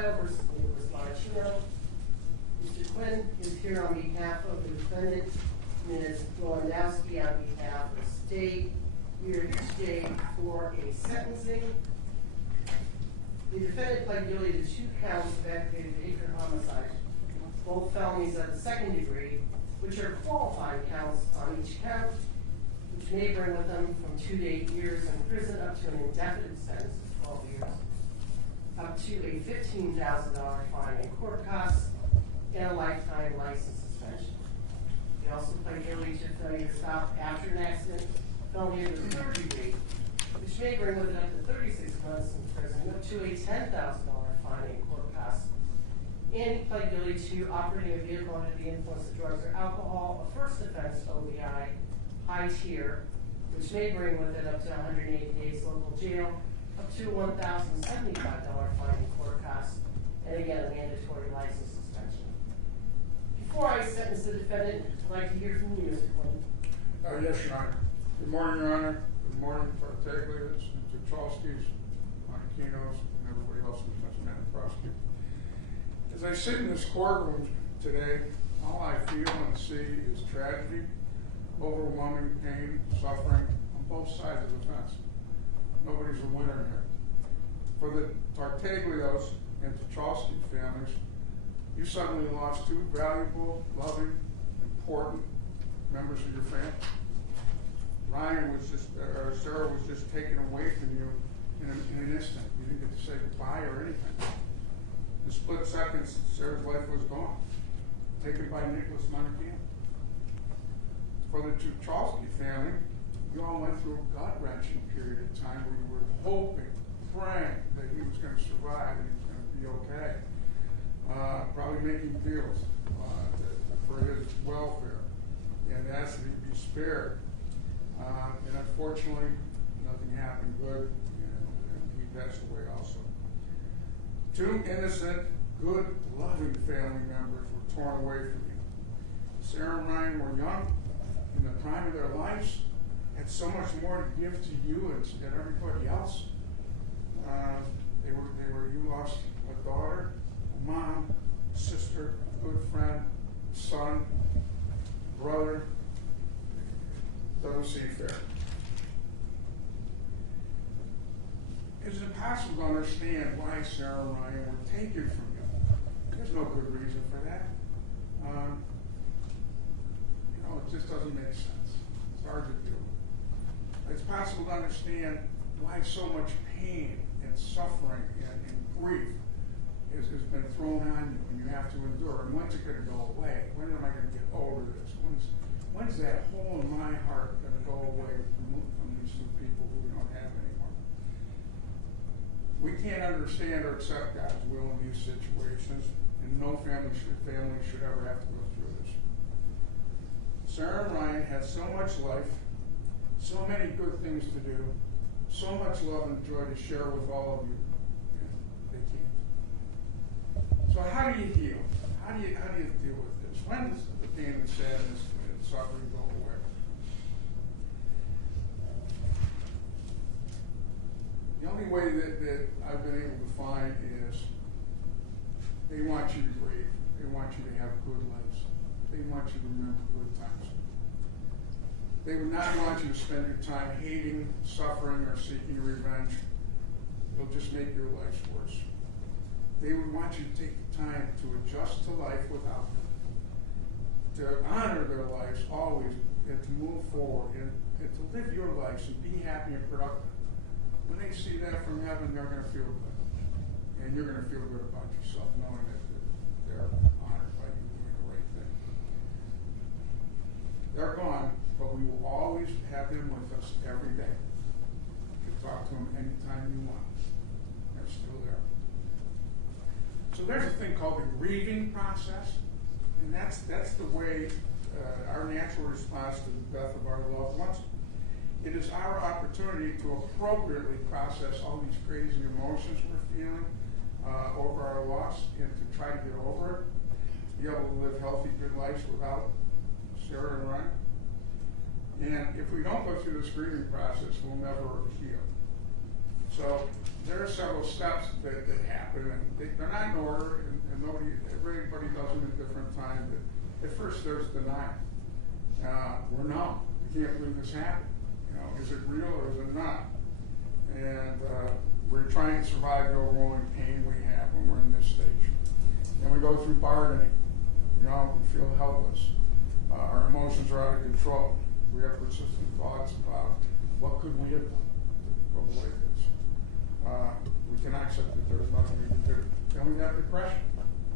Ohio versus Nicholas Monachino. Mr. Quinn is here on behalf of the defendant, Ms. Lewandowski, on behalf of the state. We are here today for a sentencing. The defendant pled guilty to 2 counts of aggravated vehicular homicide, both felonies of the second degree, which are qualifying counts on each count, which may bring with them from 2 to 8 years in prison up to an indefinite sentence of 12 years, up to a $15,000 fine in court costs, and a lifetime license suspension. He also pled guilty to failure to stop after an accident, felony of the third degree, which may bring with it up to 36 months in prison, up to a $10,000 fine in court costs. And he pled guilty to operating a vehicle under the influence of drugs or alcohol, a first offense OVI, high tier, which may bring with it up to 180 days local jail, up to a $1,075 fine in court costs, and again, a mandatory license suspension. Before I sentence the defendant, I'd like to hear from you, Mr. Quinn. Yes, Your Honor. Good morning, Your Honor. Good morning, Tartaglias, Tucholskis, Monachinos, and everybody else who's mentioned the prosecutor. As I sit in this courtroom today, all I feel and see is tragedy, overwhelming pain, suffering on both sides of the fence. Nobody's a winner here. For the Tartaglios and Tucholsky families, you suddenly lost 2 valuable, loving, important members of your family. Sarah was just taken away from you in an instant. You didn't get to say goodbye or anything. In split seconds, Sarah's life was gone, taken by Nicholas Monachino. For the Tucholsky family, you all went through a gut-wrenching period of time where you were hoping, praying that he was going to survive and he was going to be okay. Probably making deals for his welfare and asked that he be spared. And unfortunately, nothing happened good, and he passed away also. 2 innocent, good, loving family members were torn away from you. Sarah and Ryan were young, in the prime of their lives, had so much more to give to you and everybody else. You lost a daughter, a mom, a sister, a good friend, son, brother. Doesn't seem fair. It's impossible to understand why Sarah and Ryan were taken from you. There's no good reason for that. It just doesn't make sense. It's hard to do. It's possible to understand why so much pain and suffering and grief has been thrown on you and you have to endure. And when's it going to go away? When am I going to get over this? When's that hole in my heart going to go away from these 2 people who we don't have anymore? We can't understand or accept God's will in these situations, and no family should ever have to go through this. Sarah and Ryan had so much life, so many good things to do, so much love and joy to share with all of you, and they can't. So how do you heal? How do you deal with this? When does the pain and sadness and suffering go away? The only way that I've been able to find is they want you to grieve. They want you to have good lives. They want you to remember good times. They would not want you to spend your time hating, suffering, or seeking revenge. It'll just make your lives worse. They would want you to take the time to adjust to life without them, to honor their lives always, and to move forward, and to live your lives and be happy and productive. When they see that from heaven, they're going to feel good. And you're going to feel good about yourself, knowing that they're honored by you doing the right thing. They're gone, but we will always have them with us every day. You can talk to them anytime you want. They're still there. So there's a thing called the grieving process, and that's the way our natural response to the death of our loved ones. It is our opportunity to appropriately process all these crazy emotions we're feeling over our loss and to try to get over it, to be able to live healthy, good lives without Sarah and Ryan. And if we don't go through this grieving process, we'll never heal. So there are several steps that happen, and they're not in order, and everybody does them at different times. But at first, there's denial. We're numb. We can't believe this happened. Is it real or is it not? And we're trying to survive the overwhelming pain we have when we're in this stage. And we go through bargaining. We feel helpless. Our emotions are out of control. We have persistent thoughts about what could we have done to avoid this. We cannot accept that there's nothing we can do. Then we have depression.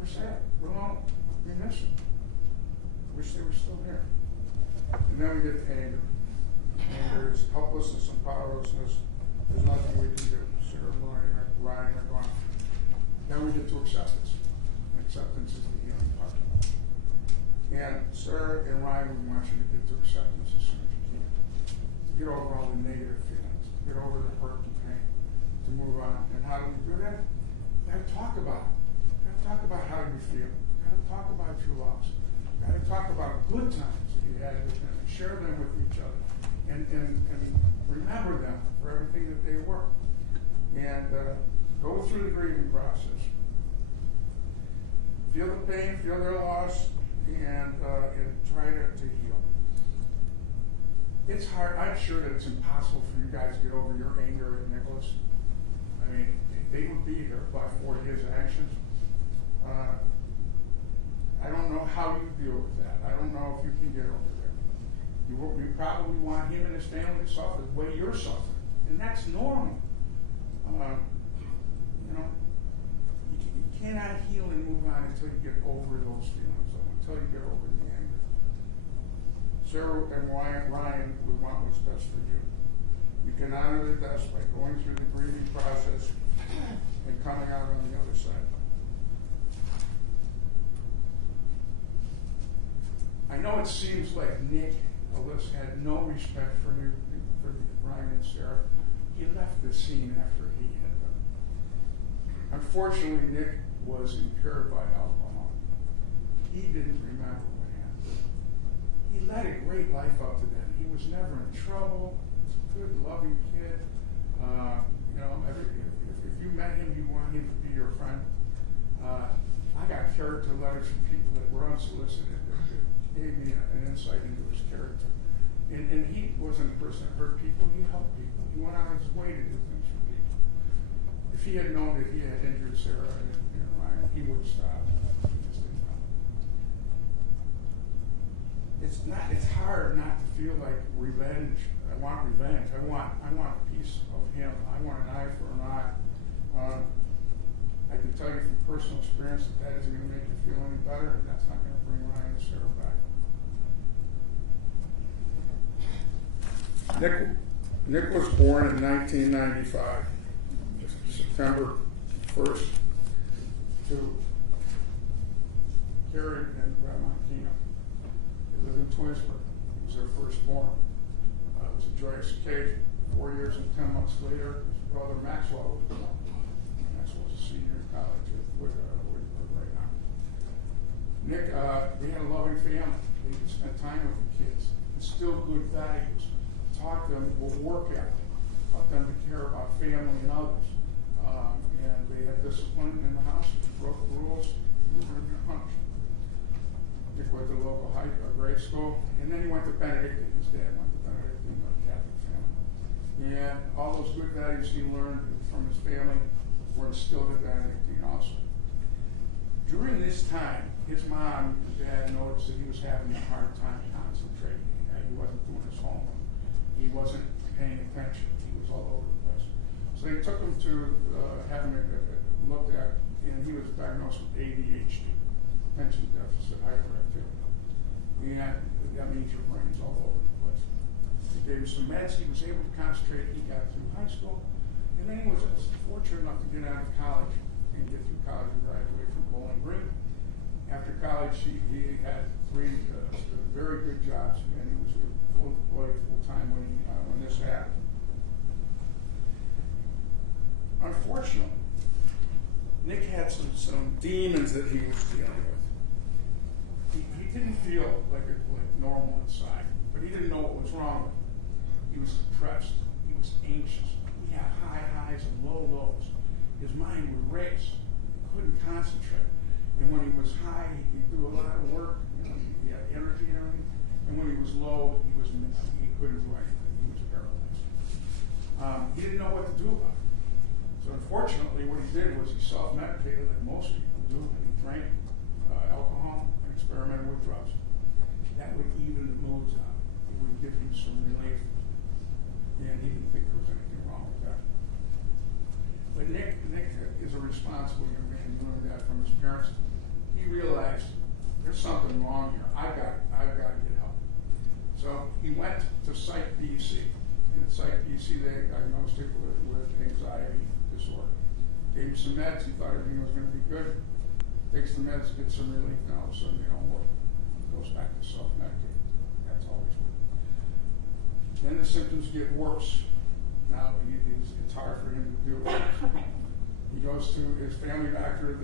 We're sad. We're alone. We miss them. Wish they were still here. And then we get to anger. Anger is helplessness and powerlessness. There's nothing we can do. Sarah, Ryan are gone. Then we get to acceptance. Acceptance is the healing part. And Sarah and Ryan, we want you to get to acceptance as soon as you can. To get over all the negative feelings, to get over the hurt and pain, to move on. And how do we do that? You gotta talk about it. You gotta talk about how you feel. You gotta talk about your loss. You gotta talk about good times that you had with them and share them with each other. And remember them for everything that they were. And go through the grieving process. Feel the pain, feel their loss, and try to heal. It's hard. I'm sure that it's impossible for you guys to get over your anger at Nicholas. I mean, they would be here but for his actions. I don't know how you deal with that. I don't know if you can get over there. You probably want him and his family to suffer the way you're suffering, and that's normal. You cannot heal and move on until you get over those feelings, until you get over the anger. Sarah and Ryan would want what's best for you. You can honor the deaths by going through the grieving process and coming out on the other side. I know it seems like Nick Alyssa had no respect for Ryan and Sarah. He left the scene after he had them. Unfortunately, Nick was impaired by alcohol. He didn't remember what happened. He led a great life up to then. He was never in trouble. He was a good, loving kid. If you met him, you want him to be your friend. I got character letters from people that were unsolicited that gave me an insight into his character. And he wasn't a person that hurt people. He helped people. He went out of his way to do things for people. If he had known that he had injured Sarah and Ryan, he would have stopped. He just didn't know. It's hard not to feel like revenge. I want revenge. I want a piece of him. I want an eye for an eye. I can tell you from personal experience that isn't going to make you feel any better, and that's not going to bring Ryan and Sarah back. Nick was born in 1995, September 1st, to Carrie and Grandma Kina. They lived in Twinsburg. He was their firstborn. It was a joyous occasion. 4 years and 10 months later, his brother Maxwell was born. Maxwell was a senior in college with right now. Nick, we had a loving family. We could spend time with the kids. Instill good values. Taught them work ethic. Taught them to care about family and others. And they had discipline in the house. If you broke the rules, you were going to get punished. Nick went to the local grade school, and then he went to Benedictine. His dad went to Benedictine, a Catholic family. And all those good values he learned from his family were instilled at Benedictine also. During this time, his mom and dad noticed that he was having a hard time concentrating. He wasn't doing his homework. He wasn't paying attention. He was all over the place. So they took him to have him looked at, and he was diagnosed with ADHD, attention deficit hyperactivity. And that means your brain's all over the place. They gave him some meds. He was able to concentrate. He got through high school. And then he was fortunate enough to get out of college and get through college and graduate from Bowling Green. After college, he had 3 very good jobs, and he was employed full-time when this happened. Unfortunately, Nick had some demons that he was dealing with. He didn't feel like normal inside, but he didn't know what was wrong with him. He was depressed. He was anxious. He have high highs and low lows. His mind would race, couldn't concentrate. And when he was high, he could do a lot of work, you know, he had energy and everything. And when he was low, he couldn't do anything. He was paralyzed. He didn't know what to do about it. So unfortunately, what he did was he self-medicated like most people do, and he drank alcohol and experimented with drugs. That would even the moods out. It would give him some relief. And he didn't think there was anything wrong with that. But Nick is a responsible young man. He learned that from his parents. He realized there's something wrong here. I've got to get help. So he went to Psych DC. And at Psych DC, they diagnosed him with anxiety disorder. Gave him some meds. He thought everything was going to be good. Takes the meds, gets some relief, and all of a sudden they don't work. Goes back to self-medicate. That's always good. Then the symptoms get worse. Now it's hard for him to do it. He goes to his family doctor.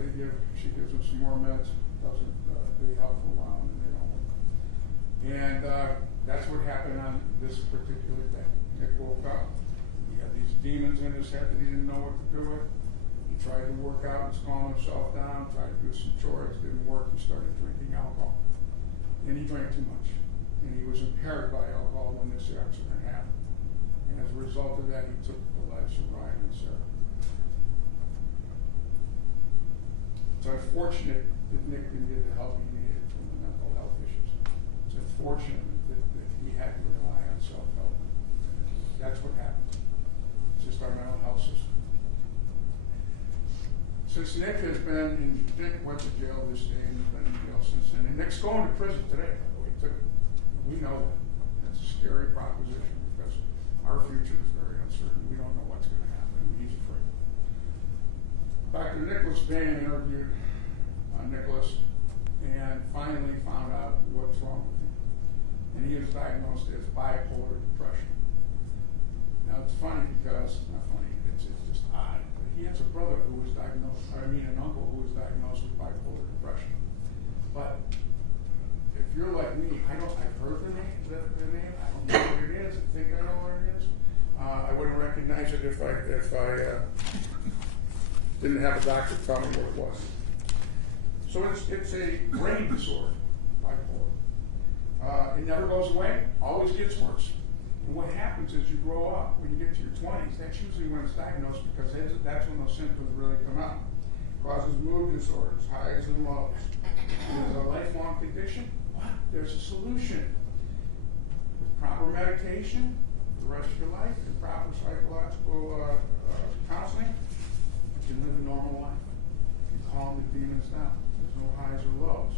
She gives him some more meds. They help for a while, and they don't work. And that's what happened on this particular day. Nick woke up. He had these demons in his head that he didn't know what to do with. He tried to work out and calm himself down. Tried to do some chores. Didn't work. He started drinking alcohol. And he drank too much. And he was impaired by alcohol when this accident happened. And as a result of that, he took the lives of Ryan and Sarah. It's unfortunate that Nick didn't get the help he needed from the mental health issues. It's unfortunate that he had to rely on self-help. That's what happens. It's just our mental health system. Since Nick went to jail this day and has been in jail since then. And Nick's going to prison today, by the way, too. We know that. It's a scary proposition because our future is very uncertain. We don't know what's going to happen. He's afraid. Dr. Nicholas Bain interviewed Nicholas and finally found out what's wrong with him. And he was diagnosed as bipolar depression. Now it's funny because, not funny, it's just odd. He has a brother who was an uncle who was diagnosed with bipolar depression. But if you're like me, I've heard the name, I don't know what it is, I think I know what it is. I wouldn't recognize it if I didn't have a doctor tell me what it was. So it's a brain disorder, bipolar. It never goes away, always gets worse. And what happens is you grow up, when you get to your 20s, that's usually when it's diagnosed because that's when those symptoms really come out. It causes mood disorders, highs and lows. And there's a lifelong condition. What? There's a solution. With proper medication, the rest of your life, and proper psychological counseling, you can live a normal life. You calm the demons down. There's no highs or lows.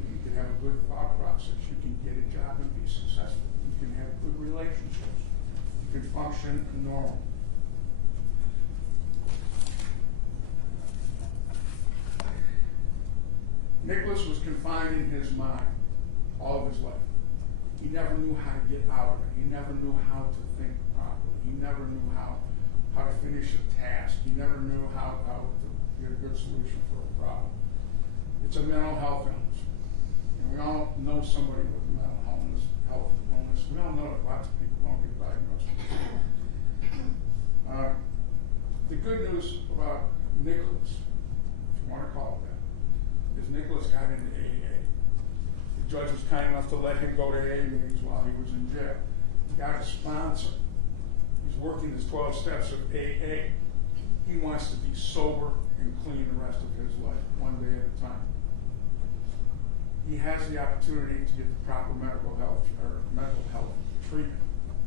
You can have a good thought process. You can get a job and be successful. You can have good relationships. You can function normal. Nicholas was confined in his mind all of his life. He never knew how to get out of it. He never knew how to think properly. He never knew how to finish a task. He never knew how to get a good solution for a problem. It's a mental health illness. And we all know somebody with mental health illness. We all know that lots of people don't get diagnosed with it. The good news about Nicholas, if you want to call it that, is Nicholas got into AA. The judge was kind enough to let him go to AA meetings while he was in jail. He got a sponsor. He's working his 12 steps of AA. He wants to be sober and clean the rest of his life, one day at a time. He has the opportunity to get the proper mental health treatment.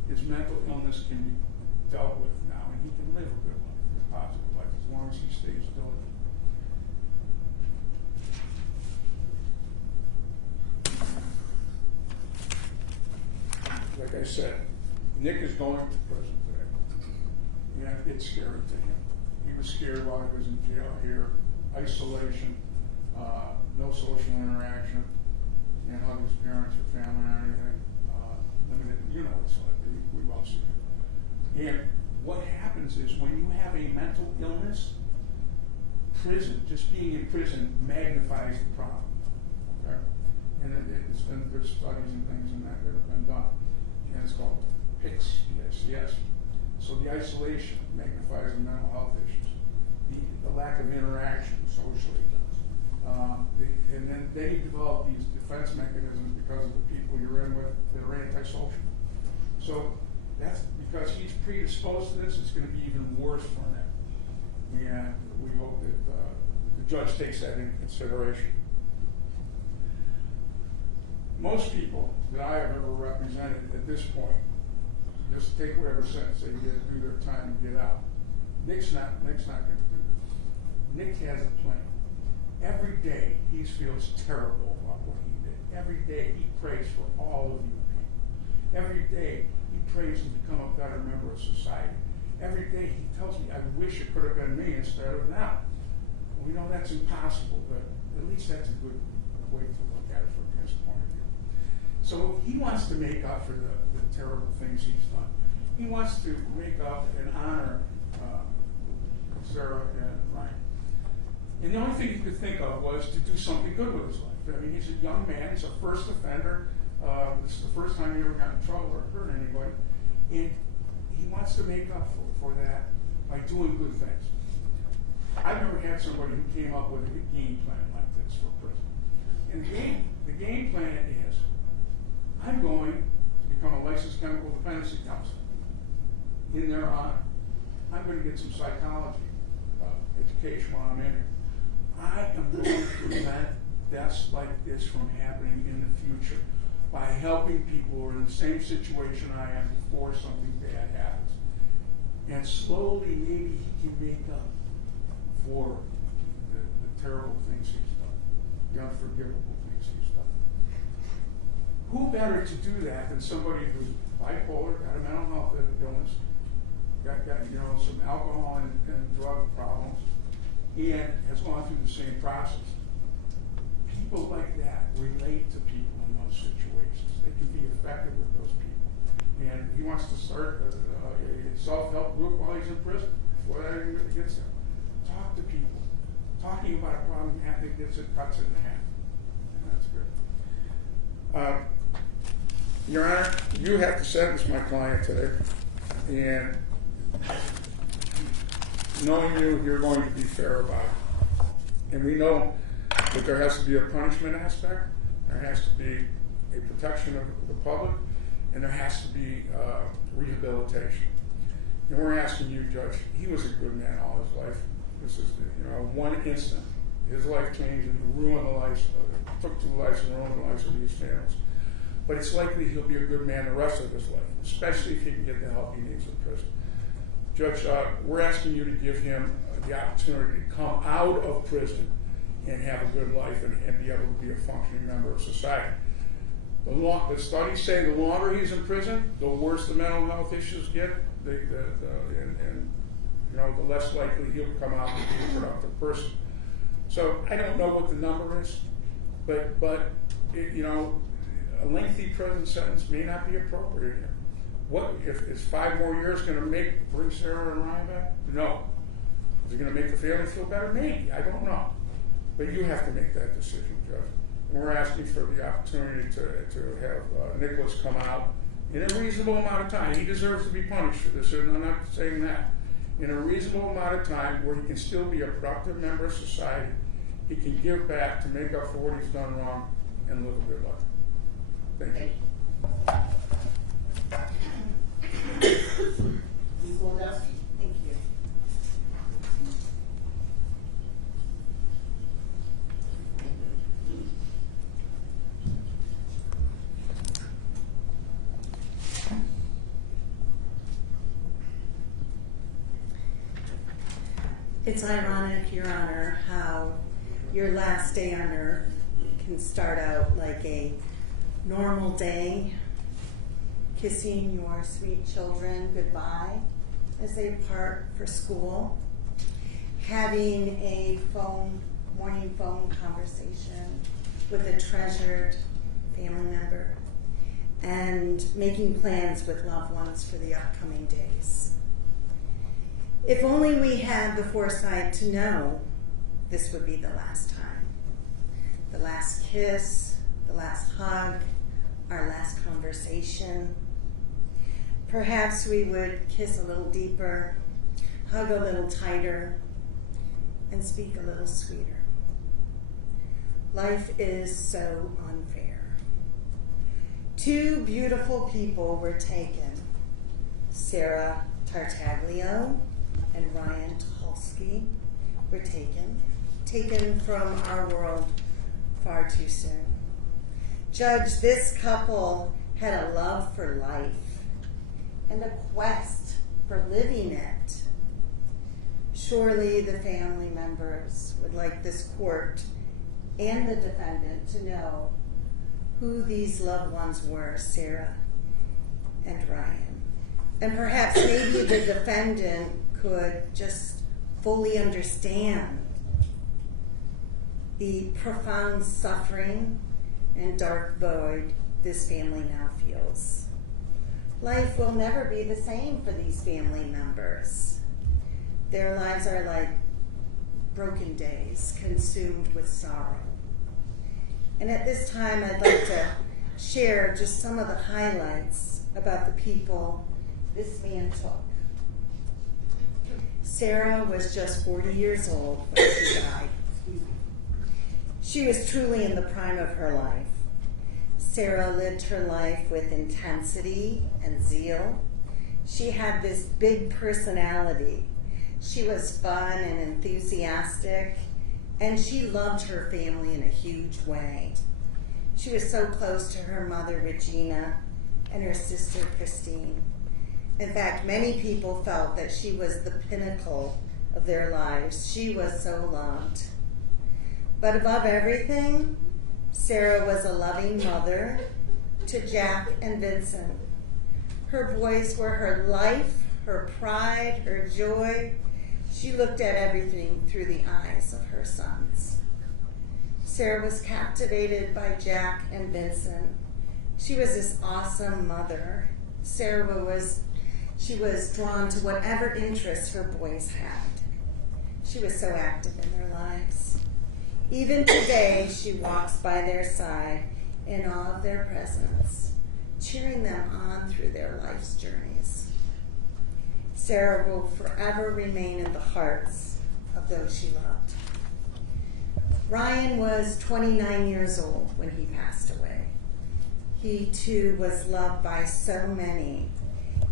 His mental illness can be dealt with now, and he can live a good life, a positive life, as long as he stays diligent. Like I said, Nick is going to prison today. And it's scary to him. He was scared while he was in jail here. Isolation, no social interaction, can't hug his parents or family or anything. Limited, you know what it's like. We've all seen it. And what happens is when you have a mental illness, prison, just being in prison magnifies the problem. Okay? And there's studies and things in that have been done. And it's called PICS, yes. So the isolation magnifies the mental health issues. The lack of interaction socially does. And then you develop these defense mechanisms because of the people you're in with that are antisocial. So that's because he's predisposed to this, it's going to be even worse for him. And we hope that the judge takes that into consideration. Most people that I have ever represented at this point just take whatever sentence they get, do their time, and get out. Nick's not going to do that. Nick has a plan. Every day he feels terrible about what he did. Every day he prays for all of you people. Every day he prays to become a better member of society. Every day he tells me, I wish it could have been me instead of now. We know that's impossible, but at least that's a good way to look at it from his point of view. So he wants to make up for the terrible things he's done. He wants to make up and honor Sarah and Ryan. And the only thing he could think of was to do something good with his life. I mean, he's a young man, he's a first offender. This is the first time he ever got in trouble or hurt anybody. And he wants to make up for that by doing good things. I've never had somebody who came up with a good game plan like this for prison. And the game plan is, I'm going to become a licensed chemical dependency counselor. In their honor, I'm going to get some psychology education while I'm in here. I am going to prevent deaths like this from happening in the future by helping people who are in the same situation I am before something bad happens. And slowly, maybe he can make up for the terrible things he's done, the unforgivable things he's done. Who better to do that than somebody who's bipolar, got a mental health illness, got some alcohol and drug problems, and has gone through the same process. People like that relate to people in those situations. They can be effective with those people. And he wants to start a self-help group while he's in prison, before that even gets him. Talk to people. Talking about a problem gets it, cuts it in half. And that's good. Your Honor, you have to sentence my client today. And knowing you're going to be fair about it. And we know that there has to be a punishment aspect, there has to be a protection of the public, and there has to be rehabilitation. And we're asking you, Judge, he was a good man all his life. This is, one instant. His life changed and ruined the lives, took 2 lives and ruined the lives of these families. But it's likely he'll be a good man the rest of his life, especially if he can get the help he needs in prison. Judge, we're asking you to give him the opportunity to come out of prison and have a good life and be able to be a functioning member of society. The studies say the longer he's in prison, the worse the mental health issues get, the less likely he'll come out and be a productive person. So I don't know what the number is, but a lengthy prison sentence may not be appropriate here. What is 5 more years going to bring Sarah and Ryan back? No. Is it going to make the family feel better? Maybe. I don't know. But you have to make that decision, Judge. And we're asking for the opportunity to have Nicholas come out in a reasonable amount of time. He deserves to be punished for this, and I'm not saying that. In a reasonable amount of time where he can still be a productive member of society, he can give back to make up for what he's done wrong and live a good life. Thank you. Ms. Lewandowski? Thank you. It's ironic, Your Honor, how your last day on earth can start out like a normal day, kissing your sweet children goodbye as they depart for school, having a morning phone conversation with a treasured family member, and making plans with loved ones for the upcoming days. If only we had the foresight to know this would be the last time. The last kiss, the last hug, our last conversation. Perhaps we would kiss a little deeper, hug a little tighter, and speak a little sweeter. Life is so unfair. Two beautiful people were taken, Sarah Tartaglio and Ryan Tucholsky were taken from our world far too soon. Judge, this couple had a love for life and a quest for living it. Surely the family members would like this court and the defendant to know who these loved ones were, Sarah and Ryan. And perhaps maybe the defendant could just fully understand the profound suffering and dark void this family now feels. Life will never be the same for these family members. Their lives are like broken days, consumed with sorrow. And at this time, I'd like to share just some of the highlights about the people this man took. Sarah was just 40 years old when she died. She was truly in the prime of her life. Sarah lived her life with intensity and zeal. She had this big personality. She was fun and enthusiastic, and she loved her family in a huge way. She was so close to her mother, Regina, and her sister, Christine. In fact, many people felt that she was the pinnacle of their lives. She was so loved. But above everything, Sarah was a loving mother to Jack and Vincent. Her boys were her life, her pride, her joy. She looked at everything through the eyes of her sons. Sarah was captivated by Jack and Vincent. She was this awesome mother. She was drawn to whatever interests her boys had. She was so active in their lives. Even today, she walks by their side in awe of their presence, cheering them on through their life's journeys. Sarah will forever remain in the hearts of those she loved. Ryan was 29 years old when he passed away. He too was loved by so many.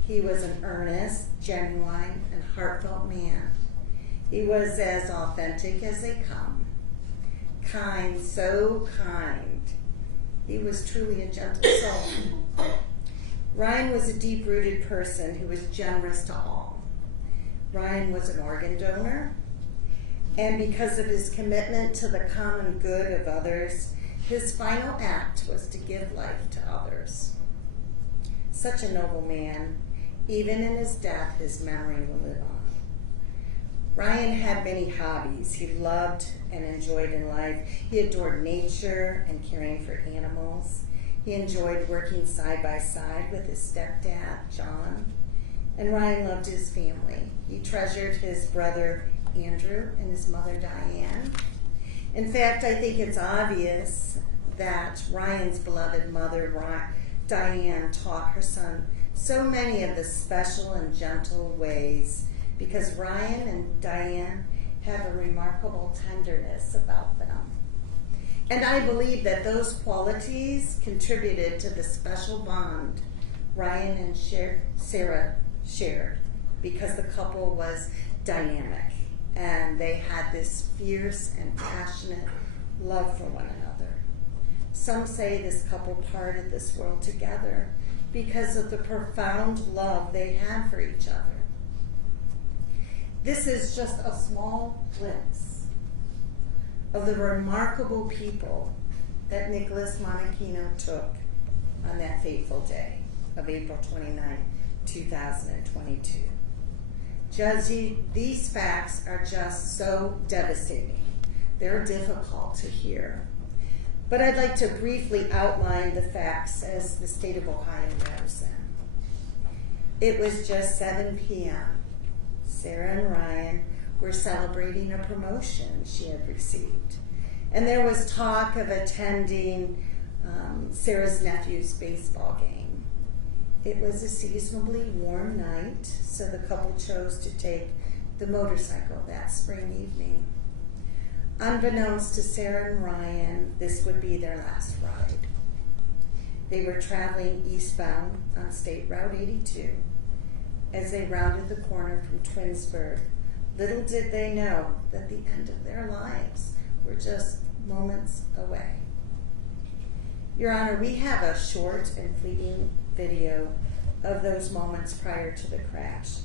He was an earnest, genuine, and heartfelt man. He was as authentic as they come. Kind, so kind. He was truly a gentle soul. Ryan was a deep-rooted person who was generous to all. Ryan was an organ donor, and because of his commitment to the common good of others, his final act was to give life to others. Such a noble man. Even in his death, his memory will live on. Ryan had many hobbies he loved and enjoyed in life. He adored nature and caring for animals. He enjoyed working side by side with his stepdad, John. And Ryan loved his family. He treasured his brother, Andrew, and his mother, Diane. In fact, I think it's obvious that Ryan's beloved mother, Diane, taught her son so many of the special and gentle ways because Ryan and Diane have a remarkable tenderness about them. And I believe that those qualities contributed to the special bond Ryan and Sarah shared because the couple was dynamic and they had this fierce and passionate love for one another. Some say this couple parted this world together because of the profound love they had for each other. This is just a small glimpse of the remarkable people that Nicholas Monachino took on that fateful day of April 29, 2022. Judge, these facts are just so devastating. They're difficult to hear. But I'd like to briefly outline the facts as the state of Ohio knows them. It was just 7 p.m. Sarah and Ryan were celebrating a promotion she had received. And there was talk of attending Sarah's nephew's baseball game. It was a seasonably warm night, so the couple chose to take the motorcycle that spring evening. Unbeknownst to Sarah and Ryan, this would be their last ride. They were traveling eastbound on State Route 82. As they rounded the corner from Twinsburg, little did they know that the end of their lives were just moments away. Your Honor, we have a short and fleeting video of those moments prior to the crash,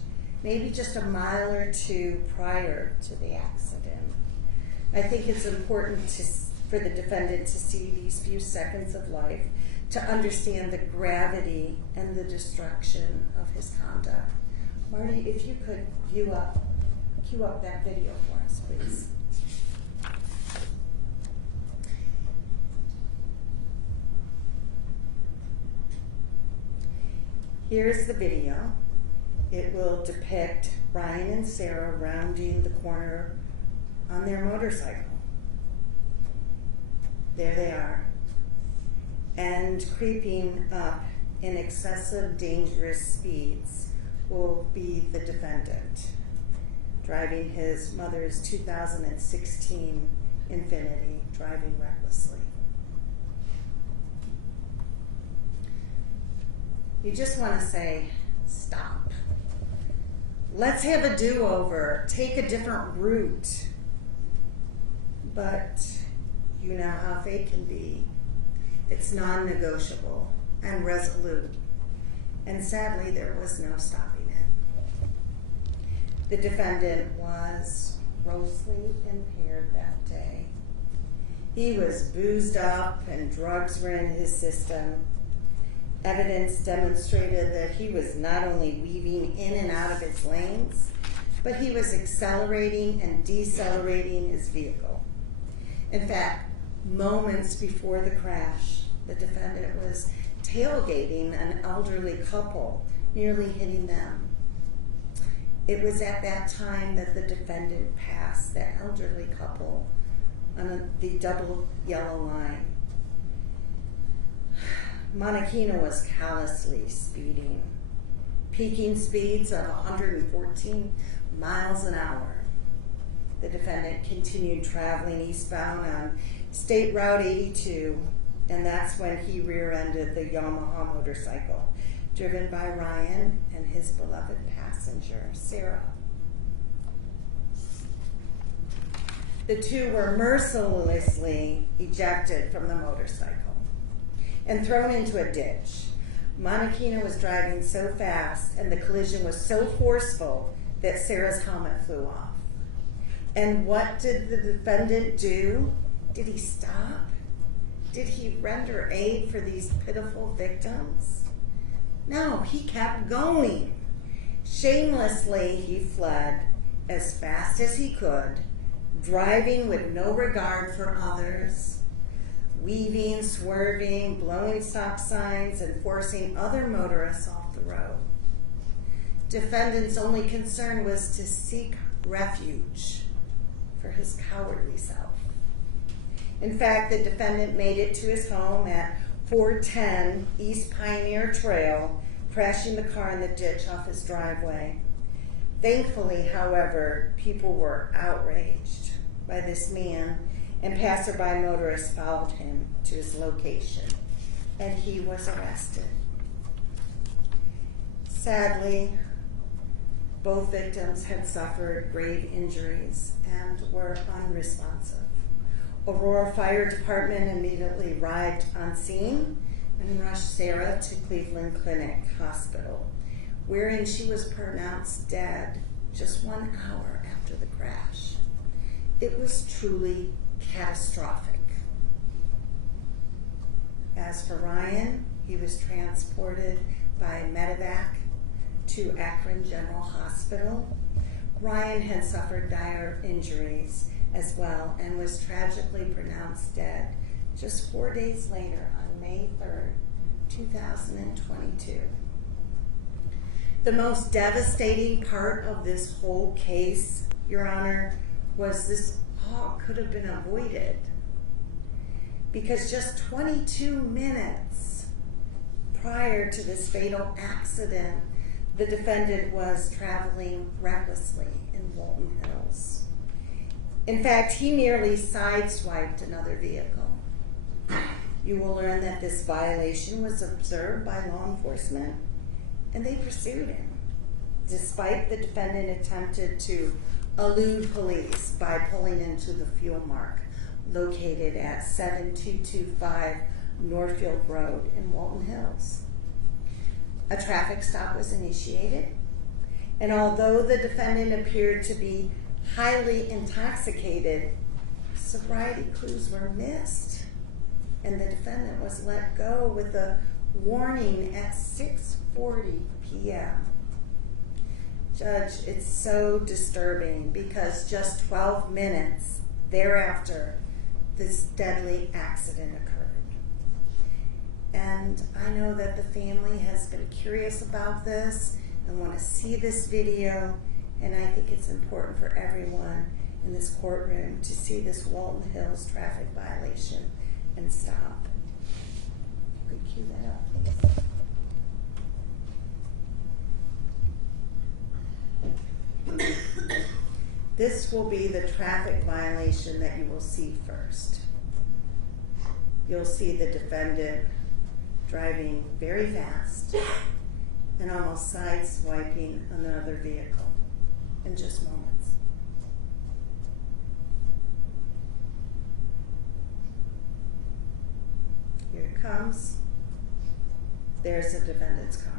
maybe just a mile or two prior to the accident. I think it's important for the defendant to see these few seconds of life to understand the gravity and the destruction of his conduct. Marty, if you could cue up that video for us, please. Here's the video. It will depict Ryan and Sarah rounding the corner on their motorcycle. There they are. And creeping up in excessive dangerous speeds will be the defendant, driving his mother's 2016 Infiniti, driving recklessly. You just want to say, stop. Let's have a do-over. Take a different route. But you know how fate can be. It's non-negotiable and resolute. And sadly, there was no stopping it. The defendant was grossly impaired that day. He was boozed up and drugs were in his system. Evidence demonstrated that he was not only weaving in and out of his lanes, but he was accelerating and decelerating his vehicle. In fact, moments before the crash, the defendant was tailgating an elderly couple, nearly hitting them. It was at that time that the defendant passed that elderly couple on the double yellow line. Monachino was callously speeding, peaking speeds of 114 miles an hour. The defendant continued traveling eastbound on State Route 82, and that's when he rear-ended the Yamaha motorcycle, driven by Ryan and his beloved passenger, Sarah. The two were mercilessly ejected from the motorcycle and thrown into a ditch. Monachino was driving so fast and the collision was so forceful that Sarah's helmet flew off. And what did the defendant do? Did he stop? Did he render aid for these pitiful victims? No, he kept going. Shamelessly, he fled as fast as he could, driving with no regard for others, weaving, swerving, blowing stop signs, and forcing other motorists off the road. Defendant's only concern was to seek refuge for his cowardly self. In fact, the defendant made it to his home at 410 East Pioneer Trail, crashing the car in the ditch off his driveway. Thankfully, however, people were outraged by this man, and passerby motorists followed him to his location, and he was arrested. Sadly, both victims had suffered grave injuries and were unresponsive. Aurora Fire Department immediately arrived on scene and rushed Sarah to Cleveland Clinic Hospital, wherein she was pronounced dead just 1 hour after the crash. It was truly catastrophic. As for Ryan, he was transported by medevac to Akron General Hospital. Ryan had suffered dire injuries as well and was tragically pronounced dead just 4 days later on May 3rd, 2022. The most devastating part of this whole case, Your Honor, was this all could have been avoided, because just 22 minutes prior to this fatal accident, the defendant was traveling recklessly in Walton Hills. In fact, he nearly sideswiped another vehicle. You will learn that this violation was observed by law enforcement, and they pursued him, despite the defendant attempted to elude police by pulling into the fuel mark located at 7225 Northfield Road in Walton Hills. A traffic stop was initiated, and although the defendant appeared to be highly intoxicated, sobriety clues were missed, and the defendant was let go with a warning at 6:40 p.m. Judge, it's so disturbing because just 12 minutes thereafter, this deadly accident occurred. And I know that the family has been curious about this and want to see this video, and I think it's important for everyone in this courtroom to see this Walton Hills traffic violation and stop. Could cue that up, please. This will be the traffic violation that you will see first. You'll see the defendant driving very fast and almost sideswiping another vehicle in just moments. Here it comes. There's the defendant's car.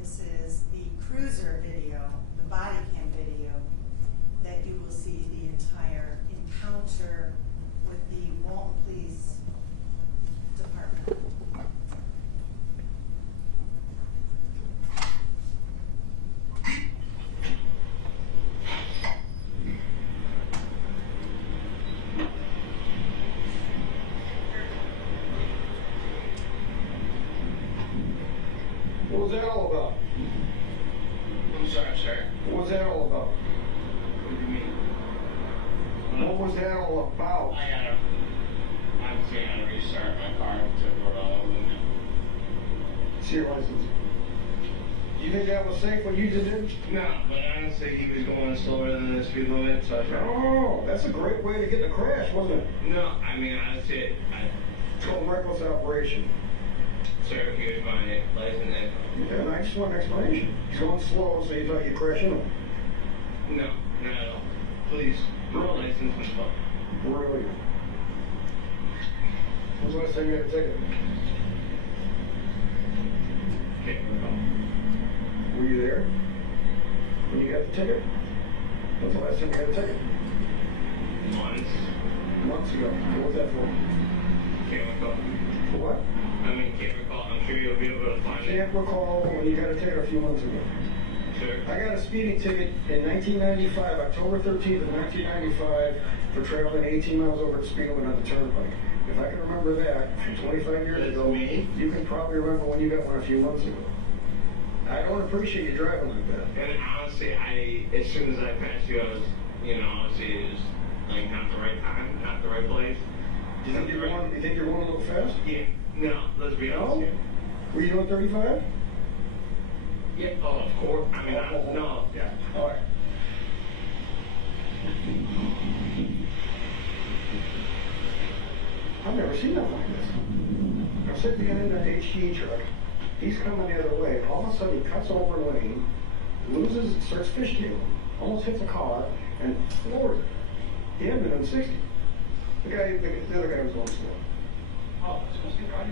This is the cruiser video, the body cam video, that you will see the entire encounter with the Walton Police Department. What was that all about? I'm sorry, sir. What was that all about? What do you mean? What was that all about? I'm saying to restart my car to put all over the See your license. You think that was safe when you did it? No, but honestly, he was going slower than the speed limit, so I tried. Oh, that's a great way to get in a crash, wasn't it? No, I mean, honestly, It's called reckless operation. sir, here's my license. Yeah, I just want an explanation. He's going slow, so you thought you'd crash into him. No, not at all. Please, no license and stuff. Really? When's the last time you had a ticket? Okay, we're going. Were you there when you got the ticket? When's the last time you had a ticket? Months. Months ago. What was that for? Can't recall. For what? I mean, can't recall. I'm sure you'll be able to find it. Can't recall when you got a ticket a few months ago. Sir. I got a speeding ticket in 1995, October 13th of 1995, for traveling 18 miles over the speed limit on the turnpike. If I can remember that from 25 years That's ago, me. you can probably remember when you got one a few months ago. I don't appreciate you driving like that. And honestly, as soon as I passed you, I was, honestly, it was like not the right time, not the right place. Do you think you're going a little fast? Yeah. No, let's be honest No? here. Were you doing 35? Yeah, oh, of course. I mean, no, yeah. All right. I've never seen nothing like this. I'm sitting in an HG truck. He's coming the other way. All of a sudden, he cuts over a lane, starts fishtailing, almost hits a car, and floors it. He had been on 60. The other guy was going slow. Oh, it's supposed to be right.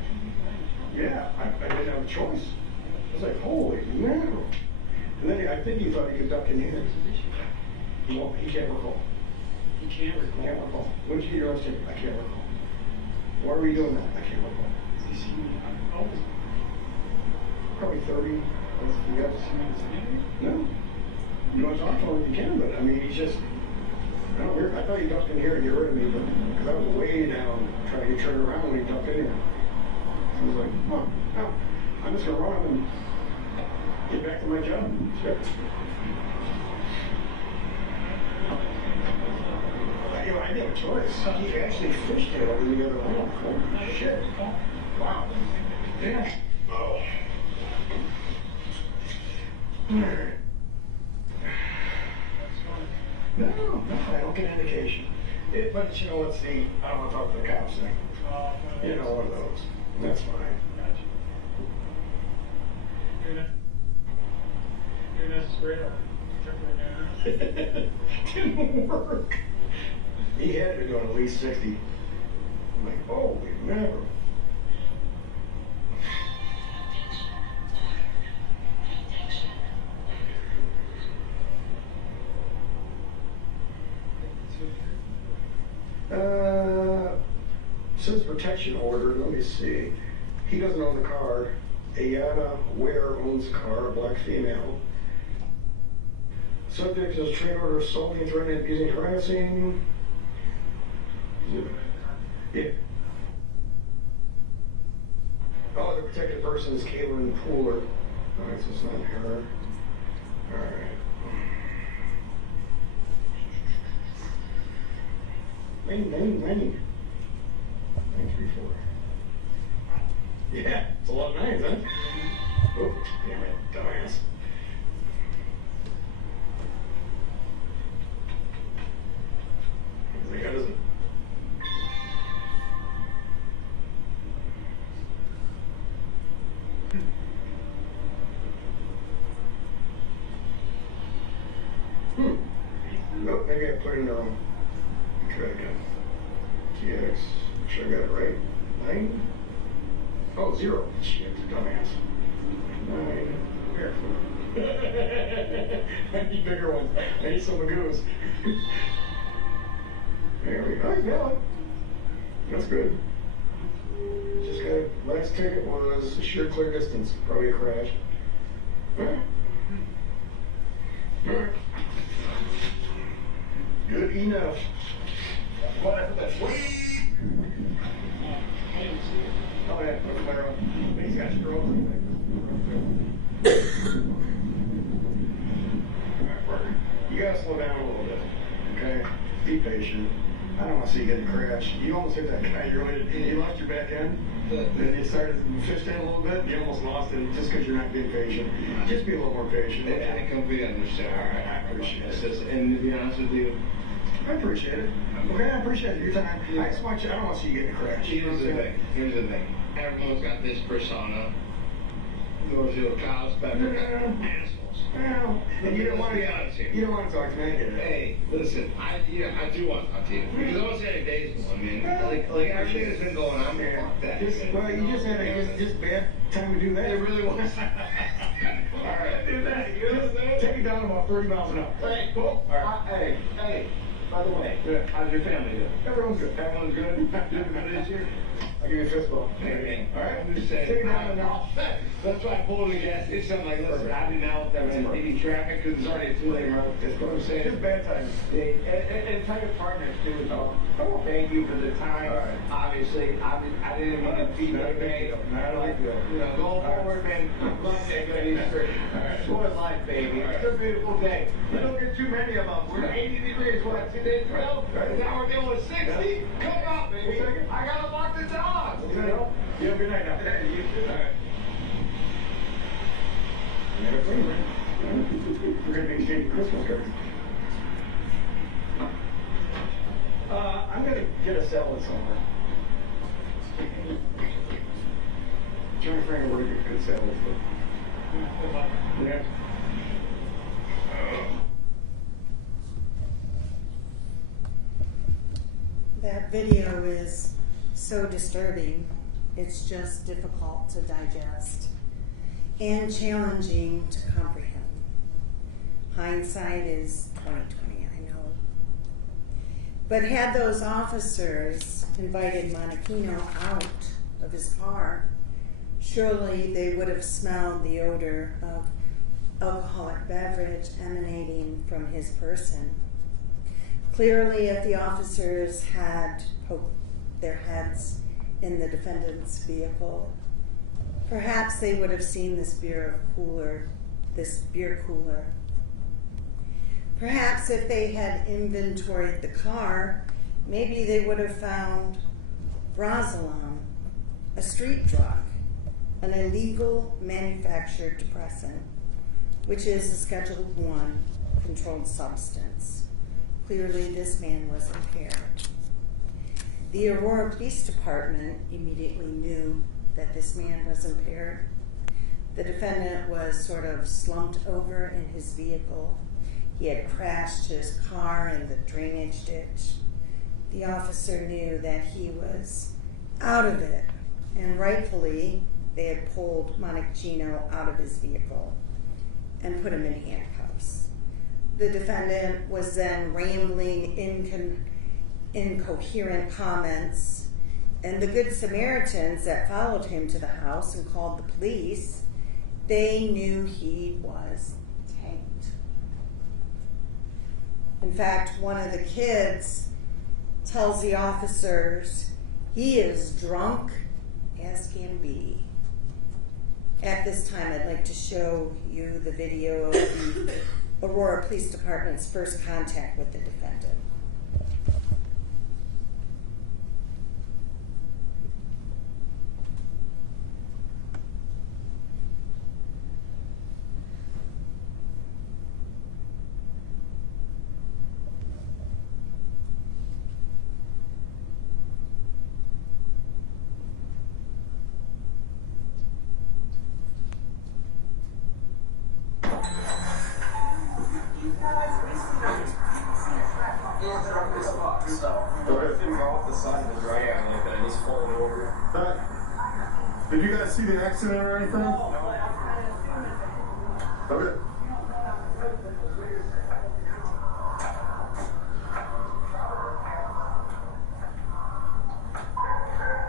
Yeah, I didn't have a choice. I was like, holy mackerel. And then I think he thought he could duck in here. Well, he can't recall. He can't I can't recall. When did you get your last ticket? I can't recall. Why were you doing that? I can't recall. Is he oh, Probably 30. You got is he in the No. You want to talk to him if you can, but I mean, he's just. I don't weird. I thought he ducked in here to get rid of me, but because I was way down trying to get turned around when he ducked in here. So I was like, oh, no, I'm just gonna run and get back to my job. Sure. I didn't have a choice. He actually fishtailed in the other lane. Holy shit. Wow. Yeah. Oh. Alright. No, I don't get indication. But you know, let's see. I don't want to talk to the cops thing. You know, one of those. That's fine. You're necessary. Didn't work. He had to be doing at least 60. I'm like, holy mackerel. Says protection order. Let me see. He doesn't own the car. Ayana Ware owns the car, a black female. Subject is a trade order assaulting, threatening, abusing, harassing. Yeah. Oh, the protected person is Caitlin Pooler. Alright, so it's not her. Alright. 934. Yeah, it's a lot of nines, huh? Oh, damn it, dumbass. I think I doesn't. Nope, maybe I put in the wrong. Try again. TX. Make sure I got it right. 9. Oh, 0. Shit, dumbass. 9. Where? I need bigger ones. I need some lagoons. There we go. I got it. That's good. Just got last ticket was sheer clear distance. Probably a crash. Alright. Alright. Good enough. What? That's what? Oh, yeah. He's got stroke. You gotta slow down a little bit, okay? Be patient. I don't want to see you getting crashed. You almost hit that guy. You lost your back end. Then you started to fishtail a little bit. You almost lost it just because you're not being patient. Just be a little more patient. I completely understand. All right, I appreciate it. And to be honest with you, I appreciate it. Okay, I appreciate your time. I just want you. I don't want to see you getting crashed. here's the thing. Here's the thing. Everyone's got this persona. Those little cows, better assholes. Well, and you don't want to be honest here. You don't want to talk to me. I get it. Hey, listen, I do want to talk to you. Because I want to say any days ago, man. Like everything that's been going on, man. Fuck that. Well, you just had a bad time to do that. It really was. All right, do that. You understand? Take it down about 30 miles an hour. Hey, cool. All right. Hey, by the way, Yeah. how's your family doing? Everyone's good. Everyone's good? Doing good this year? I'll give you a fist bump. Hey, All right? I'm just saying. Take it down now. That's why I pulled the gas. It's something like, listen, I do now that I'm hitting traffic because it's already too late. That's what I'm saying. It's bad time. And tell your partners too. Thank you for the time. All right. Obviously, I didn't mean to feed Not a you, big man. deal. Not a big deal. You know, going forward, man. Love that good straight. All right. Short life, baby. It's a beautiful day. You don't get too many of them. We're 80 degrees. What, 2 days ago? Right. Now we're dealing with 60. Come on, baby. I gotta walk the dog. You know? You have a good night now. You too. All right. We're going to be exchanging Christmas cards. I'm going to get a salad somewhere. Trying to find where to get good salad for. Yeah. video is so disturbing, it's just difficult to digest and challenging to comprehend. Hindsight is 20/20, I know. But had those officers invited Monachino out of his car, surely they would have smelled the odor of alcoholic beverage emanating from his person. Clearly, if the officers had poked their heads in the defendant's vehicle, perhaps they would have seen this beer cooler. Perhaps if they had inventoried the car, maybe they would have found Brazolone, a street drug, an illegal manufactured depressant, which is a Schedule I controlled substance. Clearly, this man was impaired. The Aurora Police Department immediately knew that this man was impaired. The defendant was sort of slumped over in his vehicle. He had crashed his car in the drainage ditch. The officer knew that he was out of it, and rightfully, they had pulled Monachino out of his vehicle and put him in handcuffs. The defendant was then rambling incoherent comments, and the Good Samaritans that followed him to the house and called the police, they knew he was tanked. In fact, one of the kids tells the officers he is drunk as can be. At this time, I'd like to show you the video of the Aurora Police Department's first contact with the defendant. Did you guys see the accident or anything? Okay.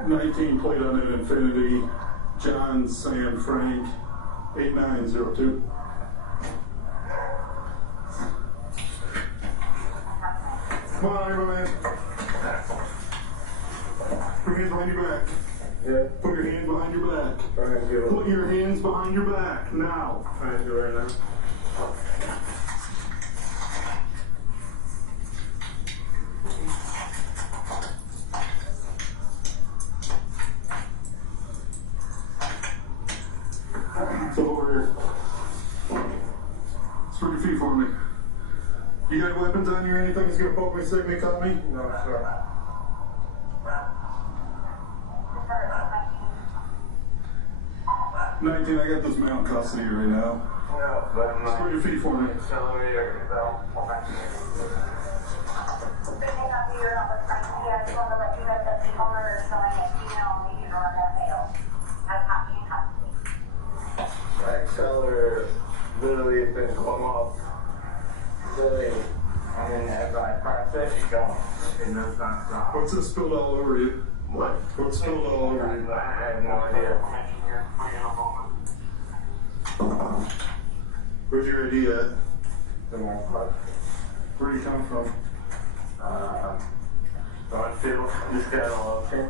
'19 plate on an Infinity, John Sam Frank, 8902. Come on, everyone. Put your hands behind your back. Yeah. Put your hands behind your back. Put your hands behind your back now. Trying to do it right now. So over here. Spread your feet for me. You got weapons on you or anything that's gonna poke me, stick me, cut me? No, sir. 19, I got this man in custody right now. No, but I'm not. Spread your feet for me. Accelerator. Accelerator literally has been come up. Really, and then as I press it, it goes. It does not stop. What's this spilled all over you? What? What's spilled all over you? I have no idea. Where's your ID at? Where Where do you come from? Garfield, just got all okay.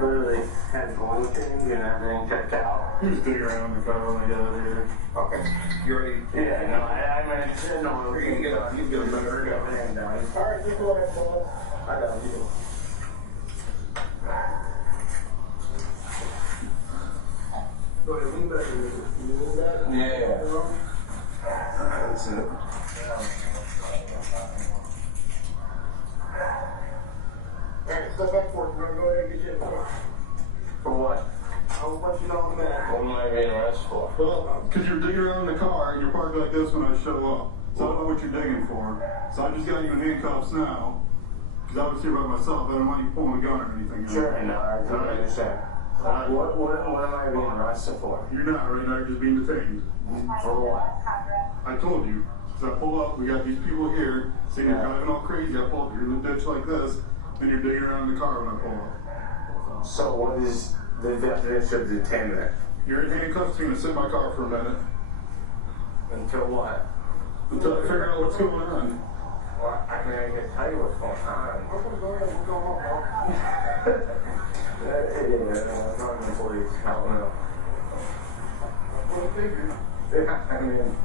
Literally had one thing and everything checked out. You just dig around the car when I get out of here. Okay. You ready? Yeah, no, I mean, no, we're gonna get up. You get better. Go hand down. Alright, just go ahead, Paul. I got you. Go ahead, lean back a little. You lean back? Yeah. That's it. Alright, step back for it. We're gonna go ahead and get you in the car. For what? I'll let you know in a minute. What am I being arrested for? Well, because you're digging around in the car and you're parked like this when I show up. So I don't know what you're digging for. So I just got you in handcuffs now. Because I was here by myself. I don't want you pulling a gun or anything. You know? Sure, no, I totally understand. What am I being arrested for? You're not right now. You're just being detained. For what? I told you. So I pull up. We got these people here. So you're driving all crazy. I pull up. You're in the ditch like this. Then you're digging around in the car when I pull up. So what is the definition of detainment? You're in handcuffs. You're gonna sit in my car for a minute Until what? until I figure out what's going on. Well, I mean, I can tell you what's going on. I'm not in the police. I don't know. Yeah, I mean,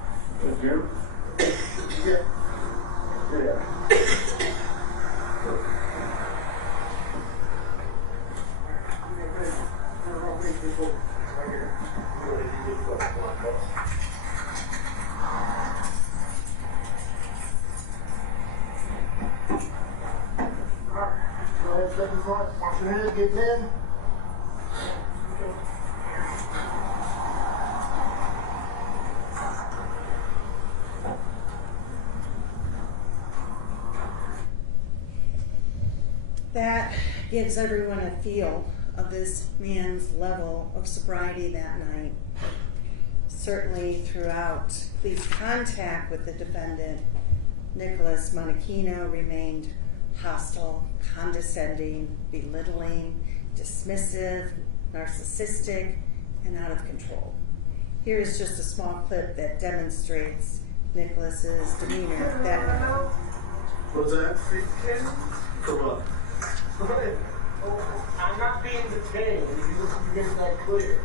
did you? Yeah. Wash your hands, get in. That gives everyone a feel of this man's level of sobriety that night. Certainly throughout police contact with the defendant, Nicholas Monachino remained hostile, condescending, belittling, dismissive, narcissistic, and out of control. Here is just a small clip that demonstrates Nicholas's demeanor that night. What's that? For what? I'm not being detained. You get that clear.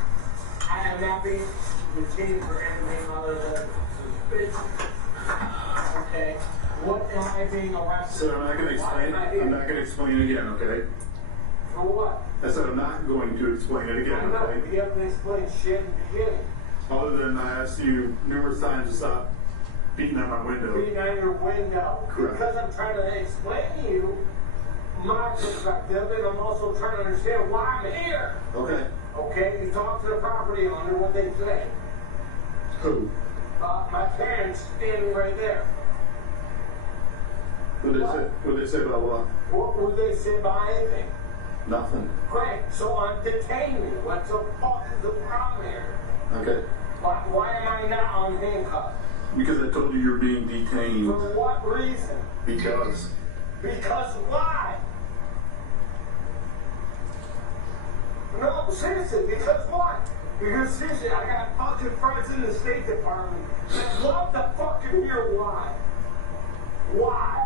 I am not being detained for anything other than suspicion. Okay? What am I being arrested So I'm not going to explain. I'm not going to explain it again, okay? for? What? I said I'm not going to explain it I again, know. okay? You haven't explained shit in the beginning. Other than I asked you numerous times to stop beating on my window. Beating on your window. Correct. Because I'm trying to explain to you my perspective, and I'm also trying to understand why I'm here. Okay. Okay? You talk to the property owner, what they say. Who? My parents standing right there. What did they say? What did they say about what? What would they say about anything? Nothing. Great, so I'm detained. What the fuck is the problem here? Okay. Why am I not on handcuffs? Because I told you you're being detained. For what reason? Because. Because why? No, seriously, because what? Because seriously, I got fucking friends in the State Department that love to fucking hear why. Why?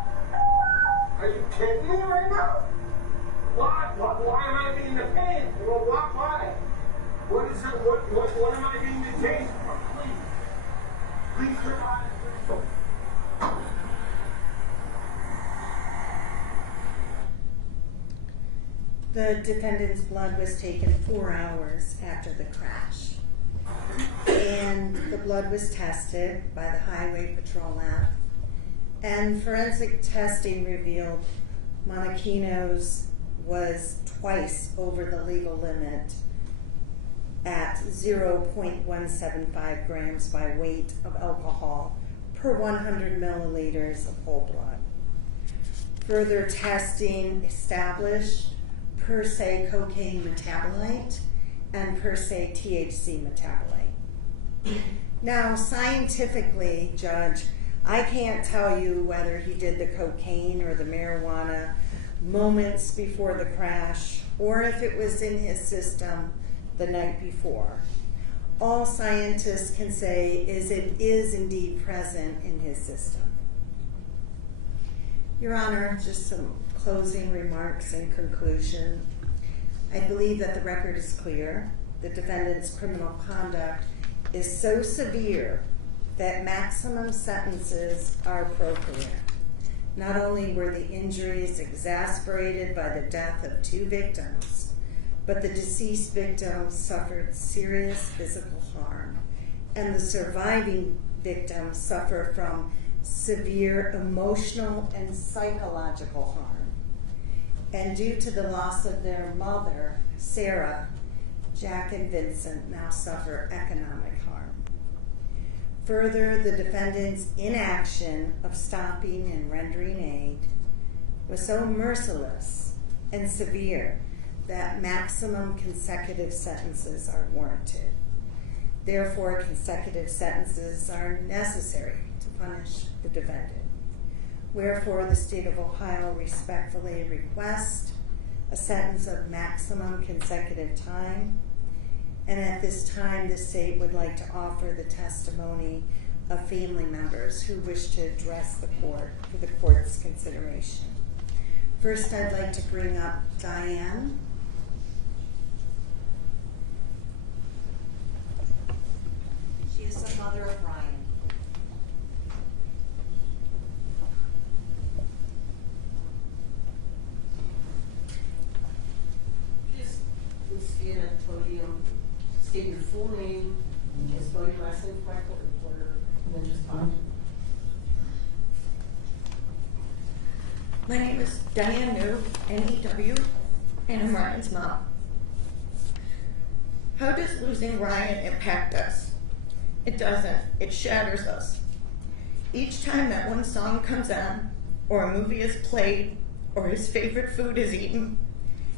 Are you kidding me right now? Why? Why am I being detained? Well, why? What is it? What am I being detained for? Please provide. The defendant's blood was taken 4 hours after the crash. And the blood was tested by the Highway Patrol Lab. And forensic testing revealed Monachino's was twice over the legal limit at 0.175 grams by weight of alcohol per 100 milliliters of whole blood. Further testing established per se cocaine metabolite and per se THC metabolite. Now, scientifically, Judge, I can't tell you whether he did the cocaine or the marijuana moments before the crash or if it was in his system the night before. All scientists can say is it is indeed present in his system. Your Honor, just some closing remarks in conclusion. I believe that the record is clear. The defendant's criminal conduct is so severe that maximum sentences are appropriate. Not only were the injuries exacerbated by the death of 2 victims, but the deceased victims suffered serious physical harm, and the surviving victims suffer from severe emotional and psychological harm. And due to the loss of their mother, Sarah, Jack and Vincent now suffer economic harm. Further, the defendant's inaction of stopping and rendering aid was so merciless and severe that maximum consecutive sentences are warranted. Therefore, consecutive sentences are necessary to punish the defendant. Wherefore, the state of Ohio respectfully requests a sentence of maximum consecutive time. And at this time, the state would like to offer the testimony of family members who wish to address the court for the court's consideration. First, I'd like to bring up Diane. She is the mother of Ryan. Please stand at the podium, state your full name, and spell your last name correctly, and then just talk. My name is Diane New, N-E-W, and I'm Ryan's mom. How does losing Ryan impact us? It doesn't. It shatters us. Each time that one song comes on, or a movie is played, or his favorite food is eaten,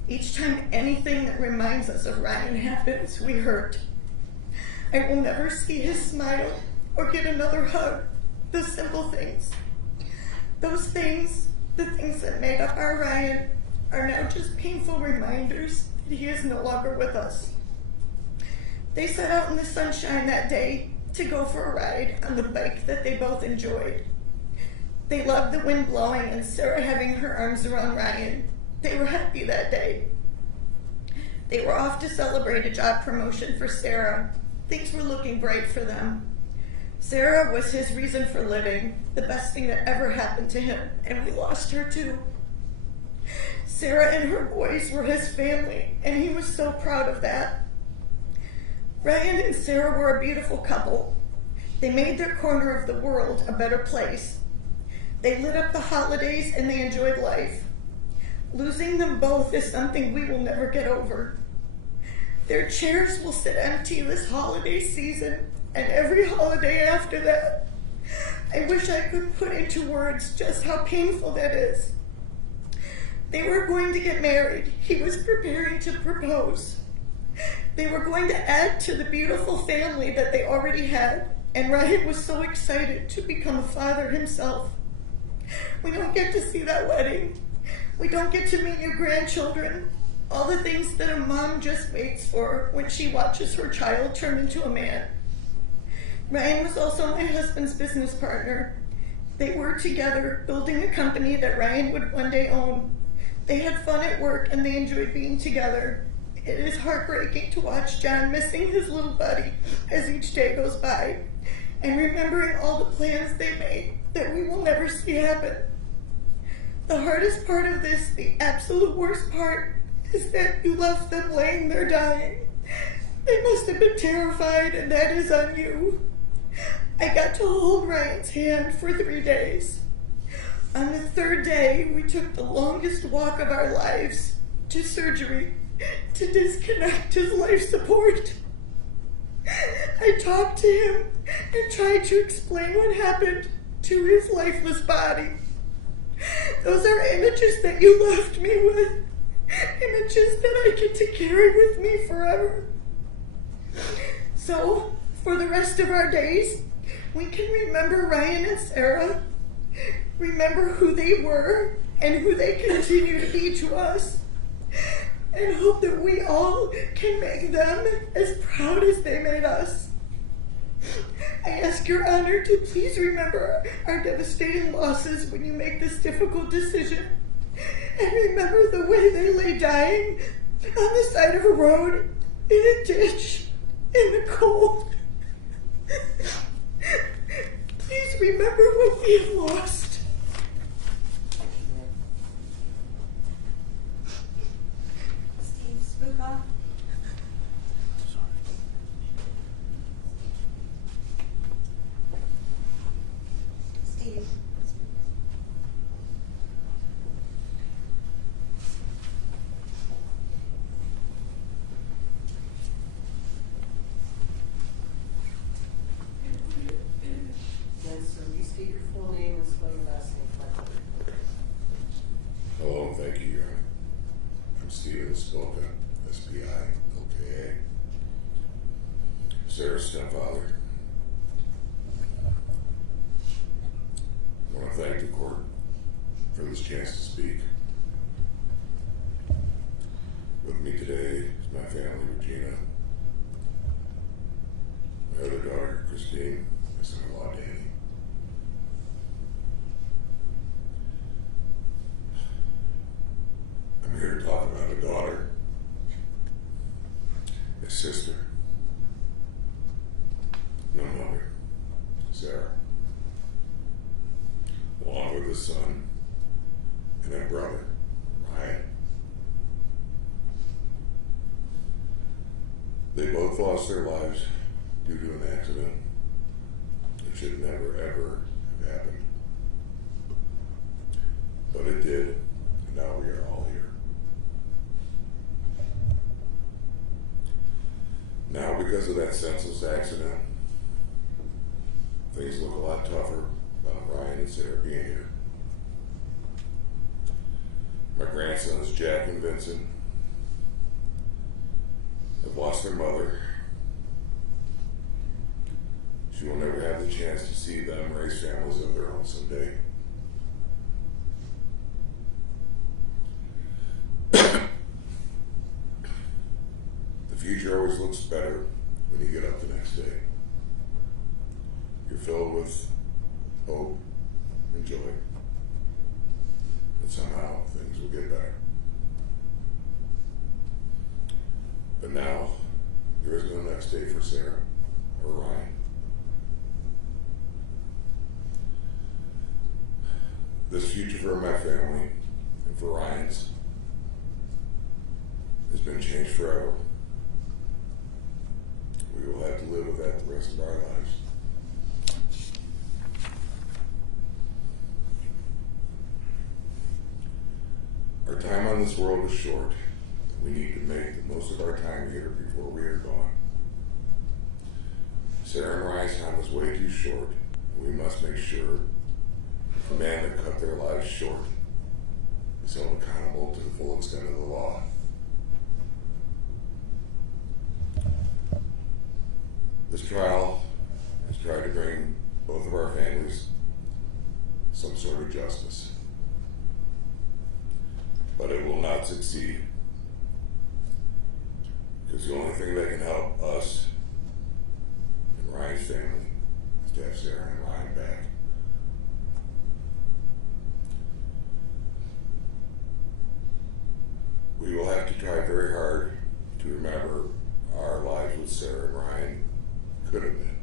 each time anything that reminds us of Ryan happens, we hurt. I will never see his smile or get another hug. The simple things. Those things, the things that made up our Ryan, are now just painful reminders that he is no longer with us. They set out in the sunshine that day to go for a ride on the bike that they both enjoyed. They loved the wind blowing and Sarah having her arms around Ryan. They were happy that day. They were off to celebrate a job promotion for Sarah. Things were looking bright for them. Sarah was his reason for living, the best thing that ever happened to him, and we lost her too. Sarah and her boys were his family, and he was so proud of that. Ryan and Sarah were a beautiful couple. They made their corner of the world a better place. They lit up the holidays and they enjoyed life. Losing them both is something we will never get over. Their chairs will sit empty this holiday season and every holiday after that. I wish I could put into words just how painful that is. They were going to get married. He was preparing to propose. They were going to add to the beautiful family that they already had, and Ryan was so excited to become a father himself. We don't get to see that wedding. We don't get to meet your grandchildren, all the things that a mom just waits for when she watches her child turn into a man. Ryan was also my husband's business partner. They were together building a company that Ryan would one day own. They had fun at work and they enjoyed being together. It is heartbreaking to watch John missing his little buddy as each day goes by and remembering all the plans they made that we will never see happen. The hardest part of this, the absolute worst part, is that you left them laying there dying. They must have been terrified, and that is on you. I got to hold Ryan's hand for 3 days. On the third day, we took the longest walk of our lives to surgery to disconnect his life support. I talked to him and tried to explain what happened to his lifeless body. Those are images that you left me with, images that I get to carry with me forever. So, for the rest of our days, we can remember Ryan and Sarah, remember who they were and who they continue to be to us, and hope that we all can make them as proud as they made us. I ask your honor to please remember our devastating losses when you make this difficult decision, and remember the way they lay dying on the side of a road, in a ditch, in the cold. Please remember what we have lost. Steve Spookoff. Steve. Then, so you state your full name and spell your misspoken. SPI, LKA. Sarah's stepfather. I want to thank the court for this chance to speak. With me today is my family, Regina, my other daughter, Christine, my son-in-law, Danny. I'm here to talk about a daughter, a sister, no mother, Sarah, along with a son and a brother, Ryan. They both lost their lives due to an accident that should never, ever have happened. But it did, and now we are all here. Now, because of that senseless accident, things look a lot tougher about Ryan and Sarah being here. My grandsons, Jack and Vincent, have lost their mother. She will never have the chance to see them raise families of their own someday. The future always looks better when you get up the next day. You're filled with hope and joy that somehow things will get better. But now, there is no next day for Sarah or Ryan. This future for my family and for Ryan's has been changed forever. We will have to live with that the rest of our lives. Our time on this world is short. We need to make the most of our time here before we are gone. Sarah and Ryan's time was way too short. We must make sure the man that cut their lives short is held accountable to the full extent of the law. This trial has tried to bring both of our families some sort of justice, but it will not succeed. Because the only thing that can help us and Ryan's family is to have Sarah and Ryan back. We will have to try very hard to remember our lives with Sarah and Ryan could have been.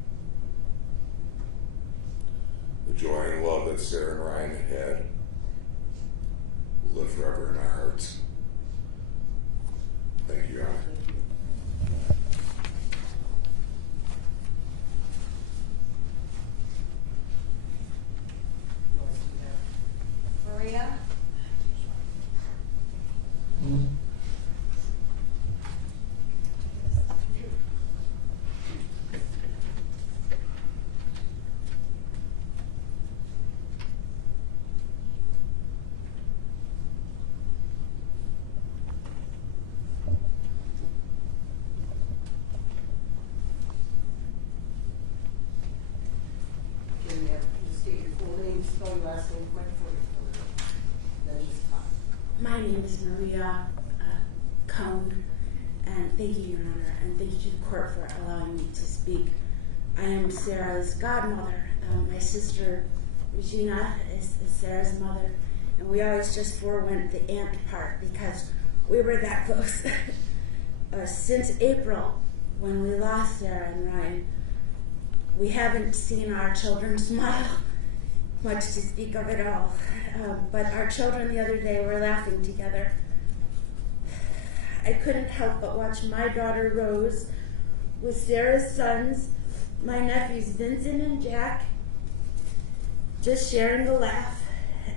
The joy and love that Sarah and Ryan had will live forever in our hearts. Thank you, Your Honor. Maria? Can you just state your full name, spell your last name, right before you put it up? Then just talk. My name is Maria Cone, and thank you, Your Honor, and thank you to the court for allowing me to speak. I am Sarah's godmother. My sister Regina is Sarah's mother, and we always just forewent the aunt part because we were that close. Since April, when we lost Sarah and Ryan, we haven't seen our children smile much to speak of at all. But our children the other day were laughing together. I couldn't help but watch my daughter Rose with Sarah's sons, my nephews Vincent and Jack, just sharing a laugh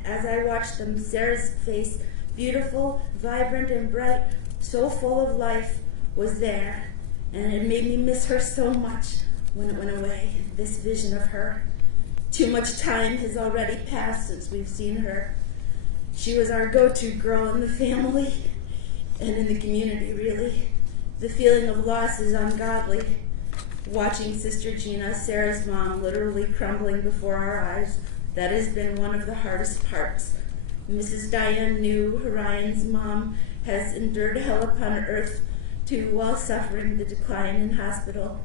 as I watched them. Sarah's face, beautiful, vibrant, and bright, so full of life, was there, and it made me miss her so much when it went away, this vision of her. Too much time has already passed since we've seen her. She was our go-to girl in the family, and in the community, really. The feeling of loss is ungodly. Watching Sister Gina, Sarah's mom, literally crumbling before our eyes, that has been one of the hardest parts. Mrs. Diane knew Ryan's mom has endured hell upon earth too, while suffering the decline in hospital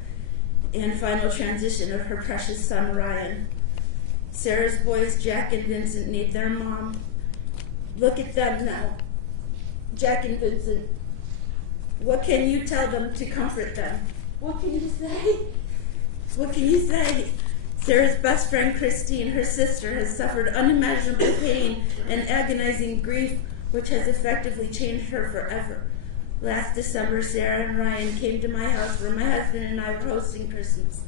and final transition of her precious son Ryan. Sarah's boys, Jack and Vincent, need their mom. Look at them now. Jack and Vincent, what can you tell them to comfort them? What can you say? What can you say? Sarah's best friend, Christine, her sister, has suffered unimaginable pain and agonizing grief, which has effectively changed her forever. Last December, Sarah and Ryan came to my house where my husband and I were hosting Christmas.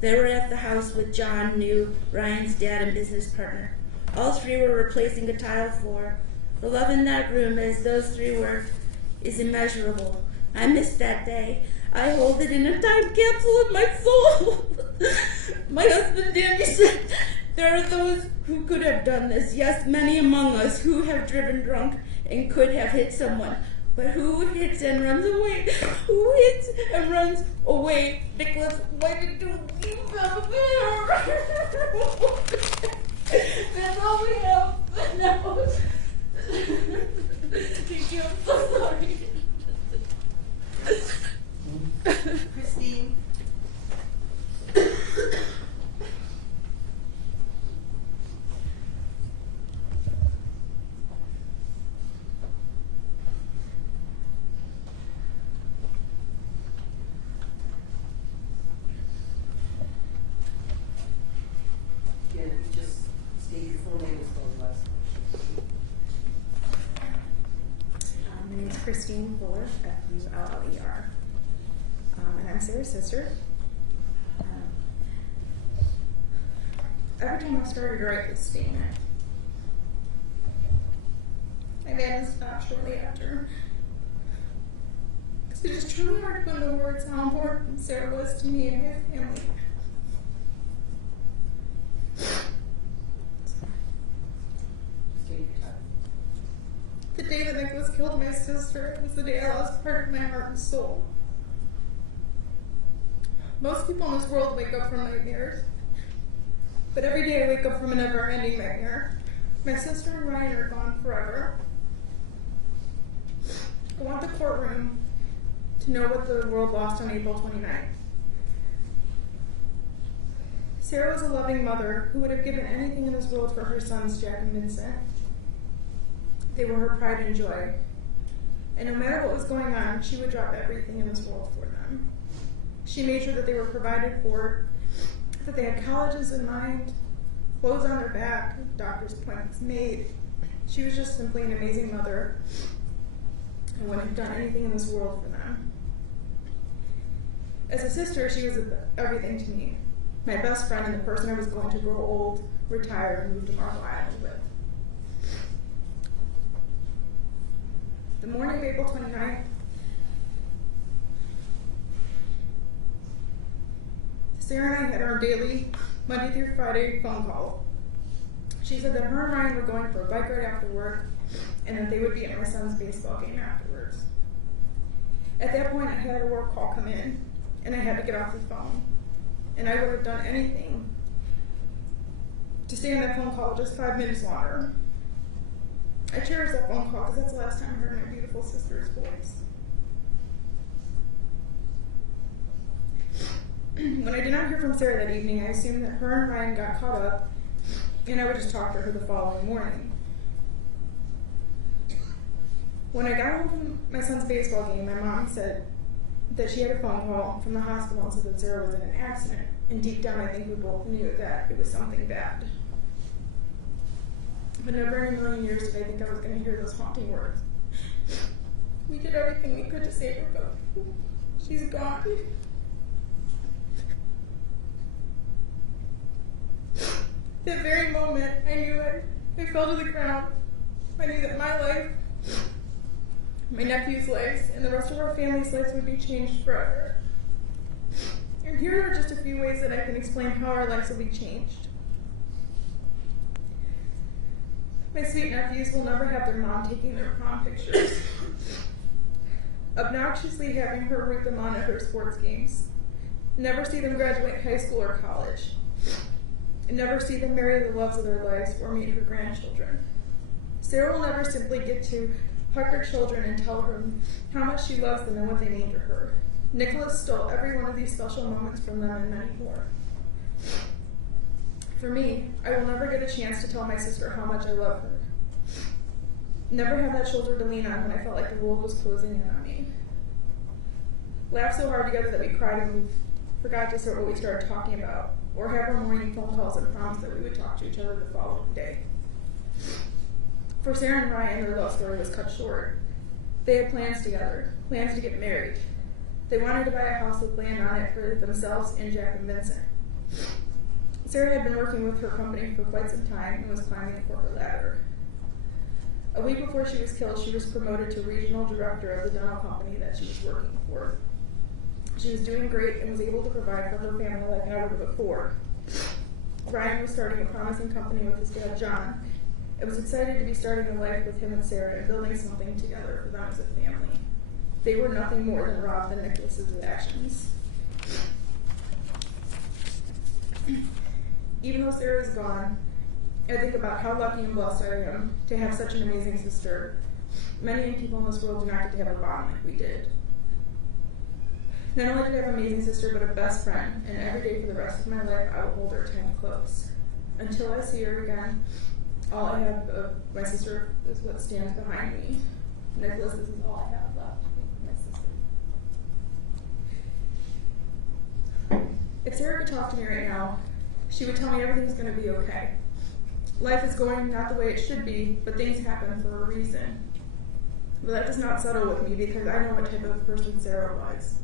They were at the house with John New, Ryan's dad and business partner. All three were replacing a tile floor. The love in that room, as those three were, is immeasurable. I miss that day. I hold it in a time capsule in my soul. My husband Danny said, there are those who could have done this. Yes, many among us who have driven drunk and could have hit someone. But who hits and runs away? Who hits and runs away? Nicholas, why did you leave them there? That's all we have. No. Thank you. I'm so sorry. Christine. Again, just state your full name and spell the last My name is Christine Fuller, Fuller, and I'm Sarah's sister. Every time I started to write this statement, my dad stopped shortly after. Because it is truly hard to put into words how important Sarah was to me and my family. The day that Nicholas killed my sister was the day I lost part of my heart and soul. Most people in this world wake up from nightmares, but every day I wake up from a never-ending nightmare. My sister and Ryan are gone forever. I want the courtroom to know what the world lost on April 29th. Sarah was a loving mother who would have given anything in this world for her sons, Jack and Vincent. They were her pride and joy. And no matter what was going on, she would drop everything in this world for them. She made sure that they were provided for, that they had colleges in mind, clothes on their back, doctor's appointments made. She was just simply an amazing mother and would have done anything in this world for them. As a sister, she was everything to me. My best friend and the person I was going to grow old, retire, and move to Marble Island with. The morning of April 29th, Sarah and I had our daily Monday through Friday phone call. She said that her and Ryan were going for a bike ride after work and that they would be at my son's baseball game afterwards. At that point, I had a work call come in and I had to get off the phone. And I would have done anything to stay on that phone call just 5 minutes longer. I cherish that phone call because that's the last time I heard my beautiful sister's voice. When I did not hear from Sarah that evening, I assumed that her and Ryan got caught up and I would just talk to her the following morning. When I got home from my son's baseball game, my mom said that she had a phone call from the hospital and said that Sarah was in an accident. And deep down, I think we both knew that it was something bad. But never in a million years did I think I was going to hear those haunting words. We did everything we could to save her, but she's gone. That very moment, I knew I fell to the ground. I knew that my life, my nephew's lives, and the rest of our family's lives would be changed forever. And here are just a few ways that I can explain how our lives will be changed. My sweet nephews will never have their mom taking their prom pictures. obnoxiously having her root them on at her sports games, never see them graduate high school or college, and never see them marry the loves of their lives or meet her grandchildren. Sarah will never simply get to hug her children and tell them how much she loves them and what they mean to her. Nicholas stole every one of these special moments from them and many more. For me, I will never get a chance to tell my sister how much I love her. Never have that shoulder to lean on when I felt like the world was closing in on me. Laugh so hard together that we cried and we forgot to start what we started talking about, or have our morning phone calls and promise that we would talk to each other the following day. For Sarah and Ryan, their love story was cut short. They had plans together, plans to get married. They wanted to buy a house with land on it for themselves and Jack and Vincent. Sarah had been working with her company for quite some time and was climbing the corporate ladder. A week before she was killed, she was promoted to regional director of the dental company that she was working for. She was doing great and was able to provide for her family like never before. Ryan was starting a promising company with his dad, John. I was excited to be starting a life with him and Sarah and building something together for them as a family. They were nothing more than Rob and Nicholas's actions. Even though Sarah is gone, I think about how lucky and blessed I am to have such an amazing sister. Many people in this world do not get to have a bond like we did. Not only do I have an amazing sister, but a best friend, and every day for the rest of my life I will hold her 10 close. Until I see her again, all I have of my sister is what stands behind me. Nicholas, this is all I have left of my sister. If Sarah could talk to me right now, she would tell me everything's going to be okay. Life is going not the way it should be, but things happen for a reason. But that does not settle with me because I know what type of person Sarah was.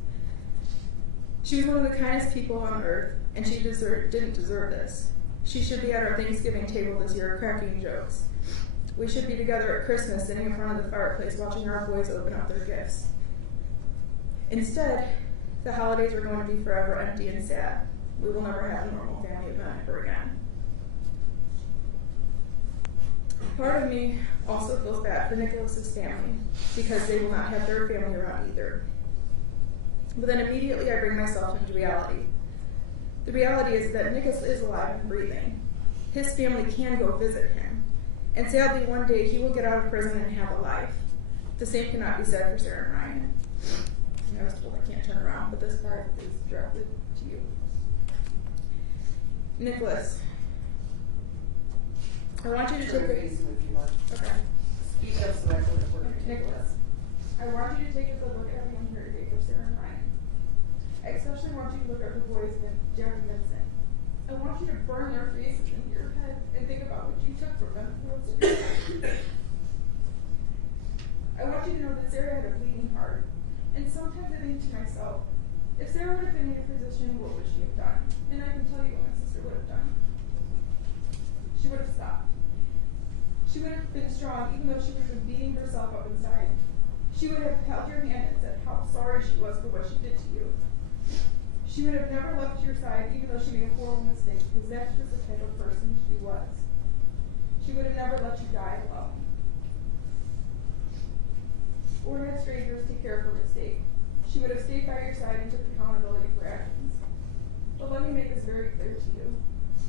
She was one of the kindest people on earth, and she didn't deserve this. She should be at our Thanksgiving table this year cracking jokes. We should be together at Christmas sitting in front of the fireplace watching our boys open up their gifts. Instead, the holidays are going to be forever empty and sad. We will never have a normal family event ever again. Part of me also feels bad for Nicholas's family because they will not have their family around either. But then immediately I bring myself into reality. The reality is that Nicholas is alive and breathing. His family can go visit him. And sadly, one day he will get out of prison and have a life. The same cannot be said for Sarah and Ryan. I was told I can't turn around, but this part is directed to you. Nicholas, I want you to take a... Okay. Speak up so I can record. Nicholas, I want you to take a good look at everyone here today for Sarah and Ryan. I especially want you to look at her boys, Jack and Vincent. I want you to burn their faces into your head and think about what you took from them for the rest of your life. I want you to know that Sarah had a bleeding heart. And sometimes I think to myself, if Sarah would have been in your position, what would she have done? And I can tell you what my sister would have done. She would have stopped. She would have been strong even though she would have been beating herself up inside. She would have held your hand and said how sorry she was for what she did to you. She would have never left your side even though she made a horrible mistake because that's just the type of person she was. She would have never let you die alone. Or had strangers take care of her mistake. She would have stayed by your side and took accountability for actions. But let me make this very clear to you.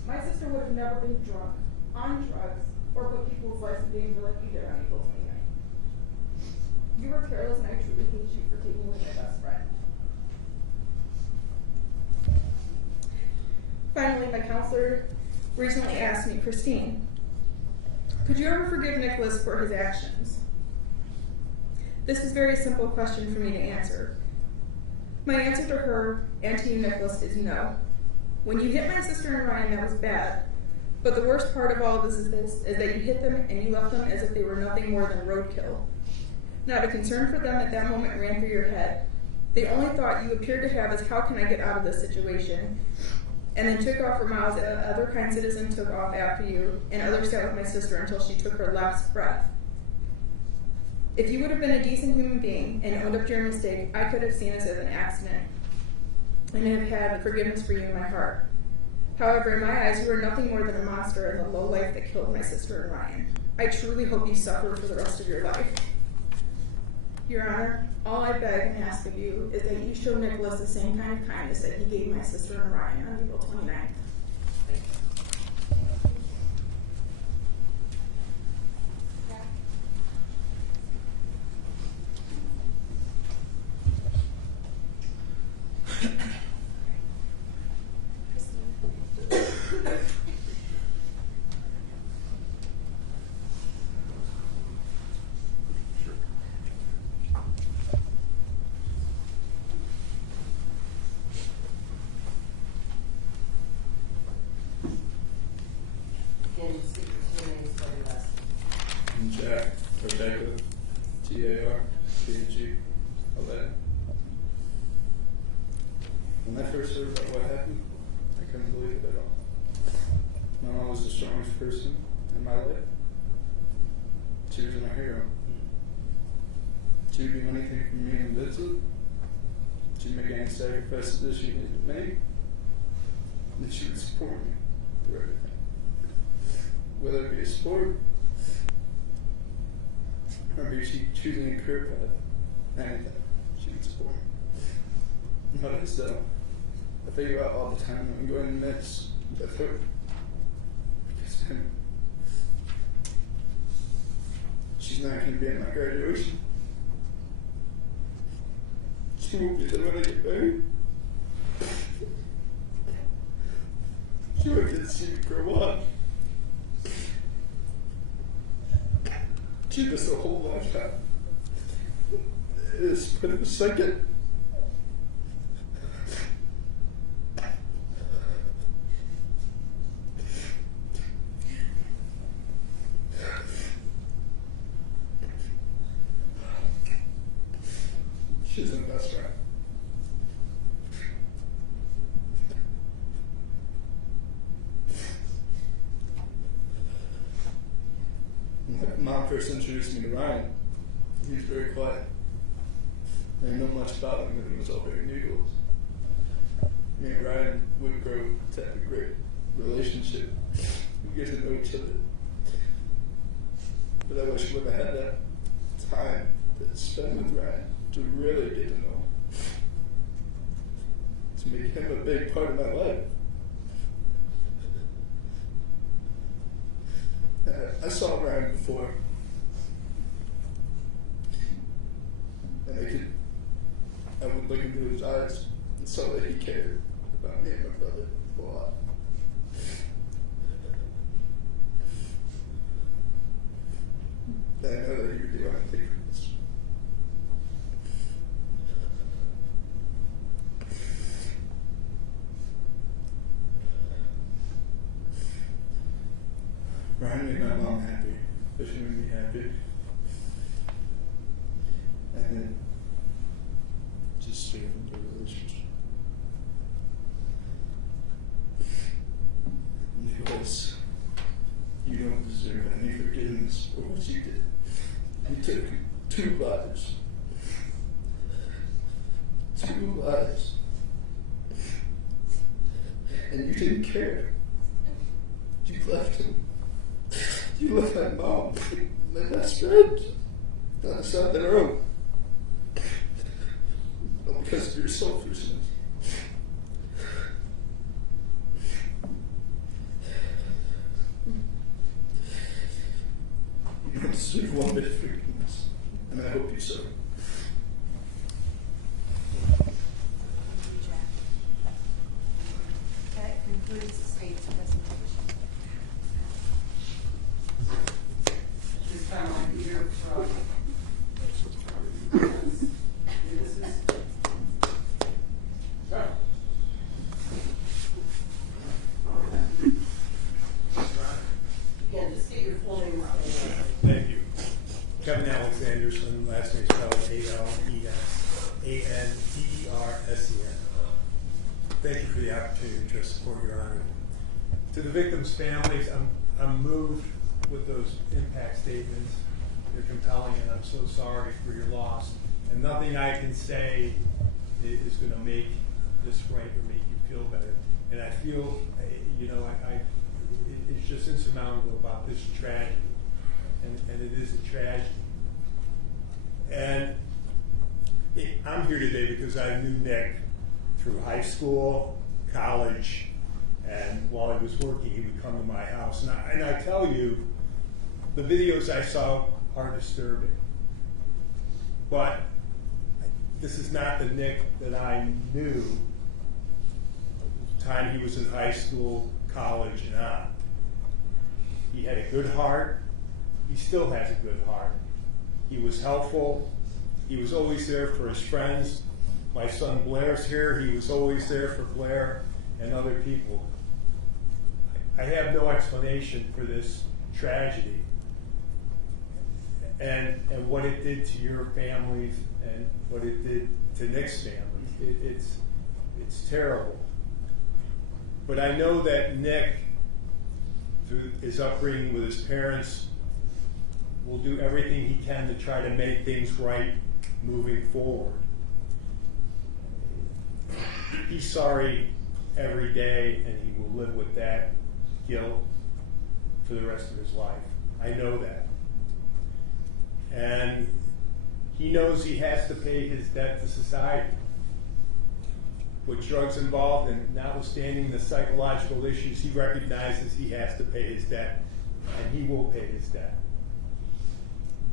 My sister would have never been drunk, on drugs, or put people's lives in danger like you did on April 29th. You were careless and I truly hate you for taking away my best friend. Finally, my counselor recently asked me, Christine, could you ever forgive Nicholas for his actions? This is a very simple question for me to answer. My answer to her and to you, Nicholas, is no. When you hit my sister and Ryan, that was bad. But the worst part of all of this is that you hit them and you left them as if they were nothing more than roadkill. Not a concern for them at that moment ran through your head. The only thought you appeared to have is how can I get out of this situation? And then took off for miles as other kind citizen took off after you, and others sat with my sister until she took her last breath. If you would have been a decent human being and owned up to your mistake, I could have seen this as an accident and have had forgiveness for you in my heart. However, in my eyes, you are nothing more than a monster and the low life that killed my sister and Ryan. I truly hope you suffer for the rest of your life. Your Honor, all I beg and ask of you is that you show Nicholas the same kind of kindness that he gave my sister and Ryan on April 29th. Again, you see your names by your last name. Jack, Rebecca, T-A-R-C-H-E, 11. When I first heard about what happened, I couldn't believe it at all. My mom was the strongest person in my life. She was my hero. She would do anything for me and Vincent. She'd make any sacrifices that she needed to make. And she would support me through everything. Whether it be a sport, or maybe she choosing a career path, anything, she would support me. Not as though I think about all the time I'm going to miss with her. Because then she's not going to be at my graduation. She won't be there when I get married. She won't get to see me grow up. She missed a whole lifetime. It's been a second. She's the best friend. When Mom first introduced me to Ryan, he was very quiet. I didn't know much about him, and it was all very new to us. Me and Ryan would grow to have a great relationship. We get to know each other. But I wish I would have had that time to spend with Ryan to really get to know him. To make him a big part of my life. I saw Ryan before, and I would look into his eyes and saw that he cared about me and my brother a lot. And I know that he would do anything for us. Ryan made my mom happy, so she made me happy. And then just strengthened the relationship. Nicholas, you don't deserve any forgiveness for what you did. You took 2 lives. 2 lives. And you didn't care. You left him. You left my mom, my best friend, on the side of the road. All because of your selfishness. You don't deserve one bit of forgiveness, and I hope you so. That concludes the state's presentation. This time I'll be here from again, just get your full name. Thank you. Kevin Alexanderson, last name spelled A-L-E-S-A-N-D-E-R-S-E-N. Thank you for the opportunity to support Your Honor. To the victims' families, I'm moved with those impact statements. They're compelling, and I'm so sorry for your loss. And nothing I can say is going to make this right or make you feel better. And I feel, it's just insurmountable about this tragedy. And it is a tragedy. And I'm here today because I knew Nick through high school, college, and while he was working, he would come to my house. And I tell you, the videos I saw are disturbing. But this is not the Nick that I knew the time he was in high school, college, and on. He had a good heart. He still has a good heart. He was helpful. He was always there for his friends. My son Blair's here. He was always there for Blair and other people. I have no explanation for this tragedy and what it did to your families and what it did to Nick's family. It's terrible. But I know that Nick, through his upbringing with his parents, will do everything he can to try to make things right moving forward. He's sorry every day, and he will live with that guilt for the rest of his life. I know that. And he knows he has to pay his debt to society. With drugs involved, and notwithstanding the psychological issues, he recognizes he has to pay his debt, and he will pay his debt.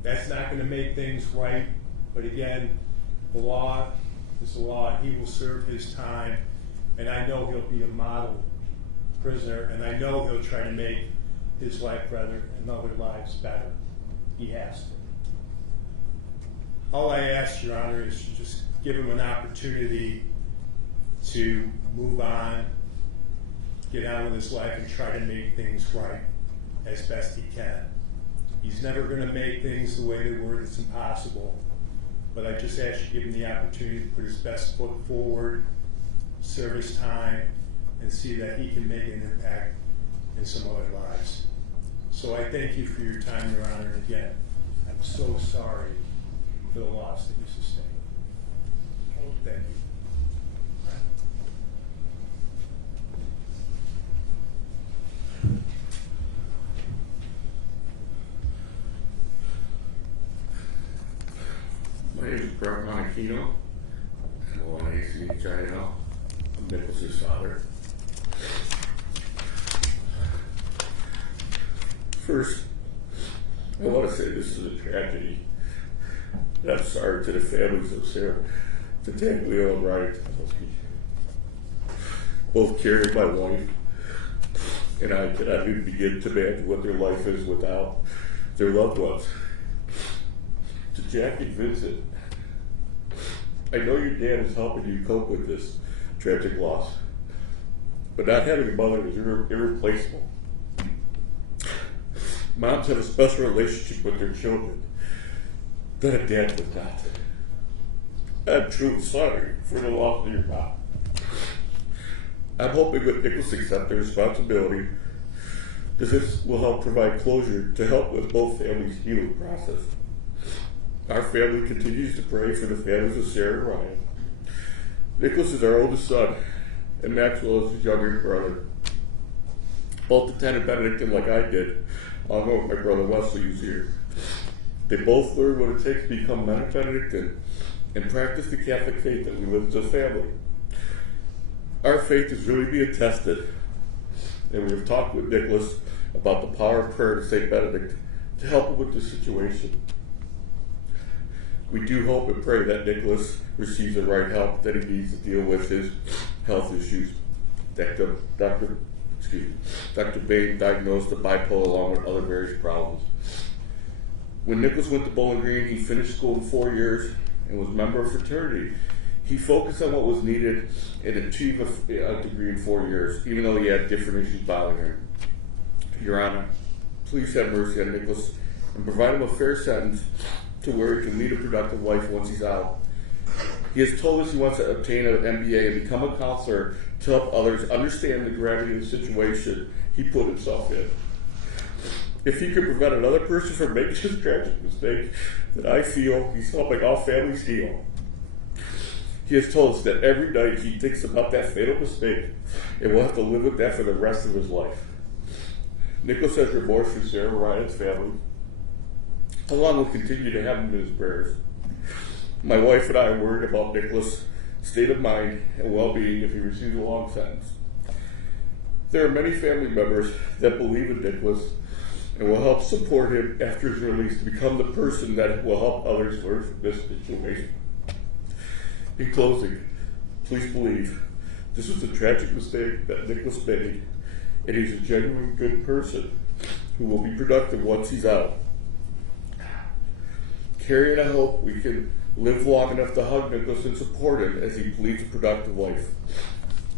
That's not going to make things right, but again, the law is the law, and he will serve his time, and I know he'll be a model prisoner, and I know he'll try to make his life better and other lives better. He has to. All I ask, Your Honor, is to just give him an opportunity to move on, get on with his life, and try to make things right as best he can. He's never going to make things the way they were. It's impossible. But I just ask you to give him the opportunity to put his best foot forward, serve his time, and see that he can make an impact in some other lives. So I thank you for your time, Your Honor. And again, I'm so sorry for the loss that you sustained. Thank you. My name is Brett Monachino, M-O-N-A-C-H-I-N-O. I'm Nicholas's father. First, I want to say this is a tragedy. And I'm sorry to the families of Sarah Tattaglio and Ryan Tattleski. Both Carrie, my wife, and I cannot even begin to imagine what their life is without their loved ones. To Jack and Vincent, I know your dad is helping you cope with this tragic loss, but not having a mother is irreplaceable. Moms have a special relationship with their children that a dad does not. I'm truly sorry for the loss of your mom. I'm hoping that Nicholas accept the responsibility, because this will help provide closure to help with both families' healing process. Our family continues to pray for the families of Sarah and Ryan. Nicholas is our oldest son, and Maxwell is his younger brother. Both attended Benedictine like I did, along with my brother Wesley, who's here. They both learned what it takes to become men of Benedictine and practice the Catholic faith that we live as a family. Our faith is really being tested, and we have talked with Nicholas about the power of prayer to St. Benedict to help him with this situation. We do hope and pray that Nicholas receives the right help that he needs to deal with his health issues. Dr. Bain diagnosed the bipolar along with other various problems. When Nicholas went to Bowling Green, he finished school in 4 years and was a member of fraternity. He focused on what was needed and achieved a degree in 4 years, even though he had different issues bothering him. Your Honor, please have mercy on Nicholas and provide him a fair sentence to where he can lead a productive life once he's out. He has told us he wants to obtain an MBA and become a counselor to help others understand the gravity of the situation he put himself in. If he could prevent another person from making this tragic mistake, then I feel he's helping all families heal. He has told us that every night he thinks about that fatal mistake and will have to live with that for the rest of his life. Nicholas has remorse for Sarah Ryan's family. Along will continue to have him in his prayers. My wife and I are worried about Nicholas' state of mind and well-being if he receives a long sentence. There are many family members that believe in Nicholas and will help support him after his release to become the person that will help others learn from this situation. In closing, please believe this was a tragic mistake that Nicholas made, and he's a genuine good person who will be productive once he's out. Carrie and I hope we can live long enough to hug Nicholas and support him as he leads a productive life.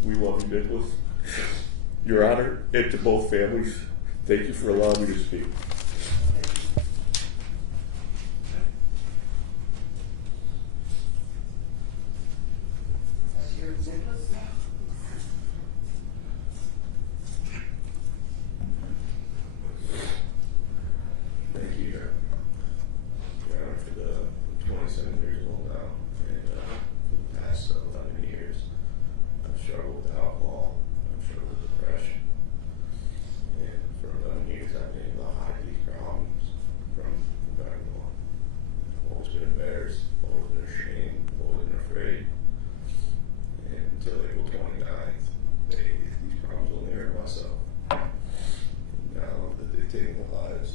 We love you, Nicholas. Your Honor, and to both families, thank you for allowing me to speak. Here's Nicholas. Thank you, Your Honor, for the 27 years old now, and for the past 11 years, I've struggled with alcohol, I've struggled with depression, and for 11 years I've been able to hide these problems from everyone. I've always been embarrassed, always been ashamed, always been afraid, and until April 29th, these problems only hurt myself. And now that they've taken the lives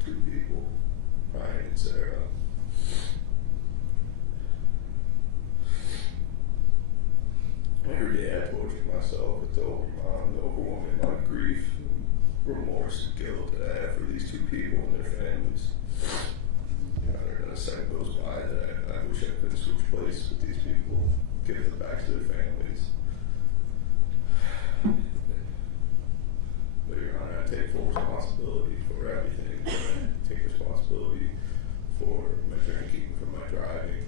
of 2 people, Ryan and Sarah, every day I torture myself with the overwhelming amount of grief, remorse, and guilt that I have for these 2 people and their families. You know, not a second goes by that I wish I could switch places with these people, give them back to their families. But Your Honor, I take full responsibility for everything. I take responsibility for my drinking, for my driving,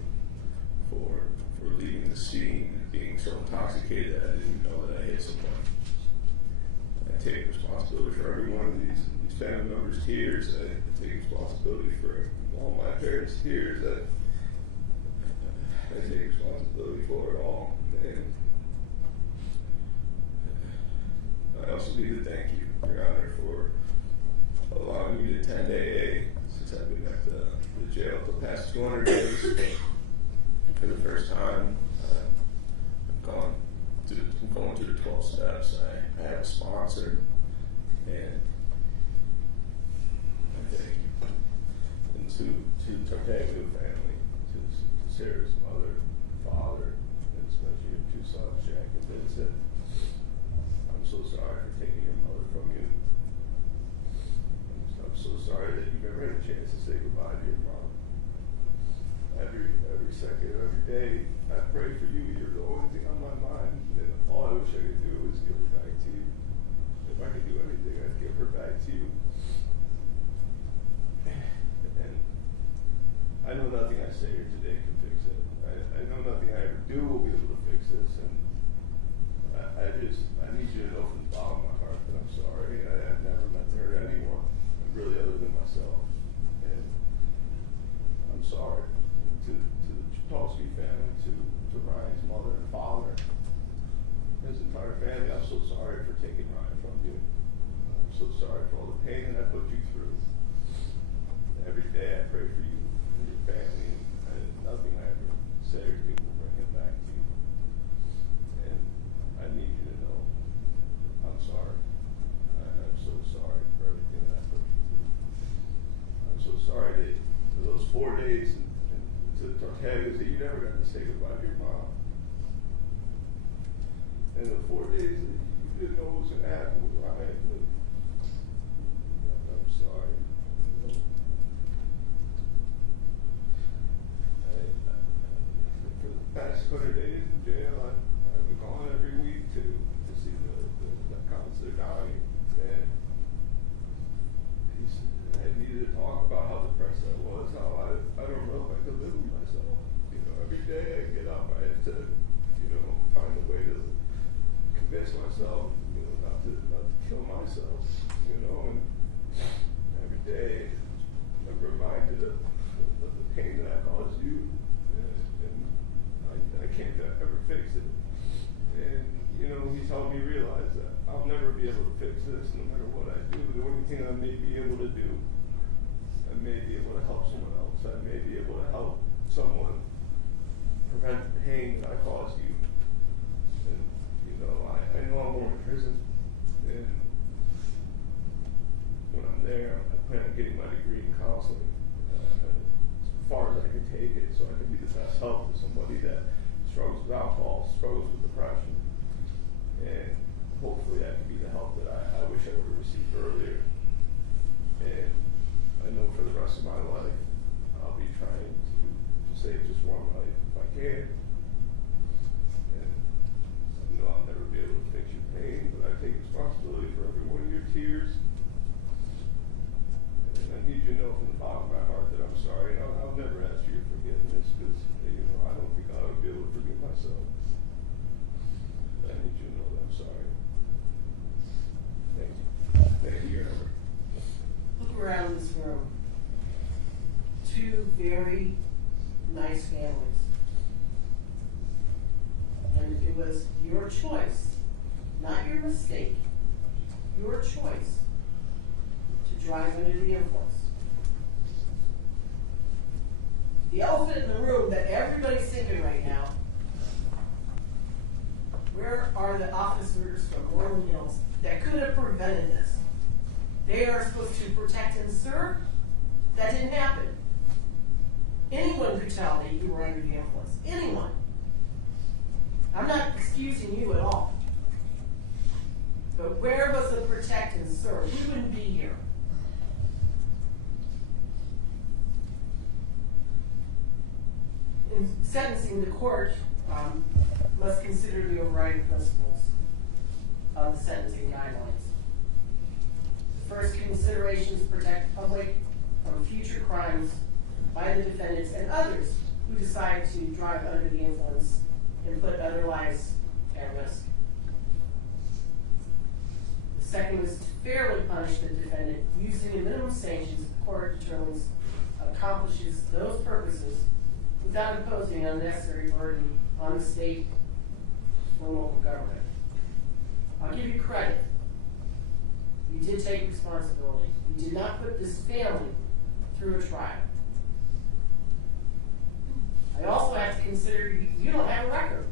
for leaving the scene, being so intoxicated that I didn't know that I hit someone. I take responsibility for every one of these family members' tears. I take responsibility for all my parents' tears. I take responsibility for it all. And I also need to thank you, Your Honor, for allowing me to attend AA since I've been at the jail the past 200 days. For the first time, I'm going through the 12 steps. I have a sponsor, and I thank you. And to the Tartaglia family, to Sarah's mother, father, and especially your 2 sons, Jack and Vincent. I'm so sorry for taking your mother from you. I'm so sorry that you never had a chance to say goodbye to your mom. Every second, every day, I pray for you. You're the only thing on my mind, and all I wish I could do is give her back to you. If I could do anything, I'd give her back to you. And I know nothing I say here today can fix it. I know nothing I ever do will be able to fix this, and I need you to know from the bottom of my heart that I'm sorry. I've never meant to hurt anyone, really, other than myself. And I'm sorry to the Chutowski family, to Ryan's mother and father, his entire family. I'm so sorry for taking Ryan from you. I'm so sorry for all the pain that I put you through. Every day I pray for you and your family, and nothing I ever say or do will bring him back to you. And I need you to know I'm sorry. I'm so sorry for everything that I put you through. I'm so sorry that for those 4 days to the Tartaglias that you never got to say goodbye to your mom. And the 4 days that you didn't know what was going to happen with Ryan. I'm sorry. For the past 100 days in jail, I've been calling every week to see the counselor dying. And I needed to talk about how depressed I was, how I don't know if I could live with myself. You know, every day I get up, I have to, find a way to convince myself, not to kill myself, and every day I'm reminded of the pain that I caused you, and I can't ever fix it. And, he's helped me realize that I'll never be able to fix this no matter what I do. The only thing I may be able to do, I may be able to help someone else. I may be able to help someone prevent the pain that I caused you. And, you know, I know I'm going to prison, and when I'm there, I plan on getting my degree in counseling as far as I can take it, so I can be the best help to somebody that struggles with alcohol, struggles with depression, and hopefully that can be the help that I wish I would have received earlier. And I know for the rest of my life, I'll be trying to save just one life if I can. And I know I'll never be able to fix your pain, but I take responsibility for every one of your tears. And I need you to know from the bottom of my heart that I'm sorry. I'll never ask for your forgiveness because, you know, I don't think I would be able to forgive myself. But I need you to know that I'm sorry. Thank you. Thank you, Your Honor. Look around this room. Two very nice families. And it was your choice, not your mistake, your choice to drive under the influence. The elephant in the room that everybody's thinking right now, where are the officers from Orland Hills that could have prevented this? They are supposed to protect and serve. That didn't happen. Anyone could tell that you were under the influence. Anyone. I'm not excusing you at all. But where was the protect and serve? We wouldn't be here. In sentencing, the court must consider the overriding principles of the sentencing guidelines. The first consideration is to protect the public from future crimes by the defendants and others who decide to drive under the influence and put other lives at risk. The second is to fairly punish the defendant using the minimum sanctions the court determines accomplishes those purposes without imposing an unnecessary burden on the state or local government. I'll give you credit. You did take responsibility. You did not put this family through a trial. I also have to consider you don't have a record.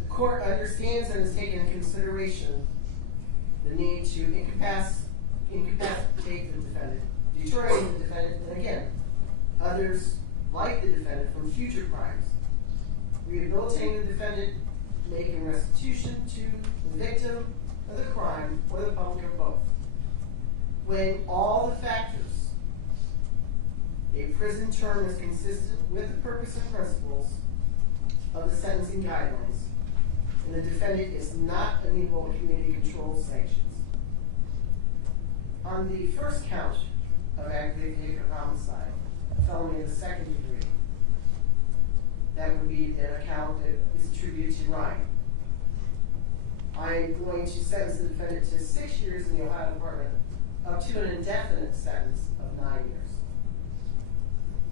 The court understands and has taken into consideration the need to incapacitate the defendant, deterring the defendant, and again, others like the defendant from future crimes, rehabilitating the defendant, making restitution to the victim of the crime or the public or both. When all the factors, a prison term is consistent with the purpose and principles of the sentencing guidelines, and the defendant is not amenable to community-controlled sanctions. On the first count of aggravated vehicular homicide, felony in the second degree, that would be the account that is attributed to Ryan. I'm going to sentence the defendant to 6 years in the Ohio Department up to an indefinite sentence of 9 years.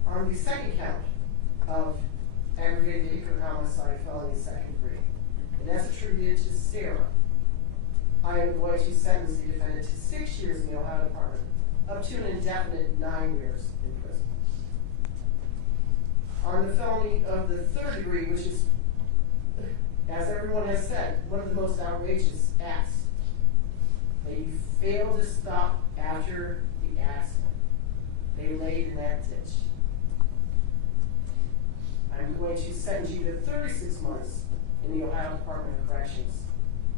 On the second count of aggravated vehicular homicide, felony second degree, and that's attributed to Sarah, I am going to sentence the defendant to 6 years in the Ohio Department up to an indefinite 9 years in prison. On the felony of the third degree, which is, as everyone has said, one of the most outrageous acts, that you failed to stop after the accident. They laid in that ditch. I'm going to sentence you to 36 months in the Ohio Department of Corrections,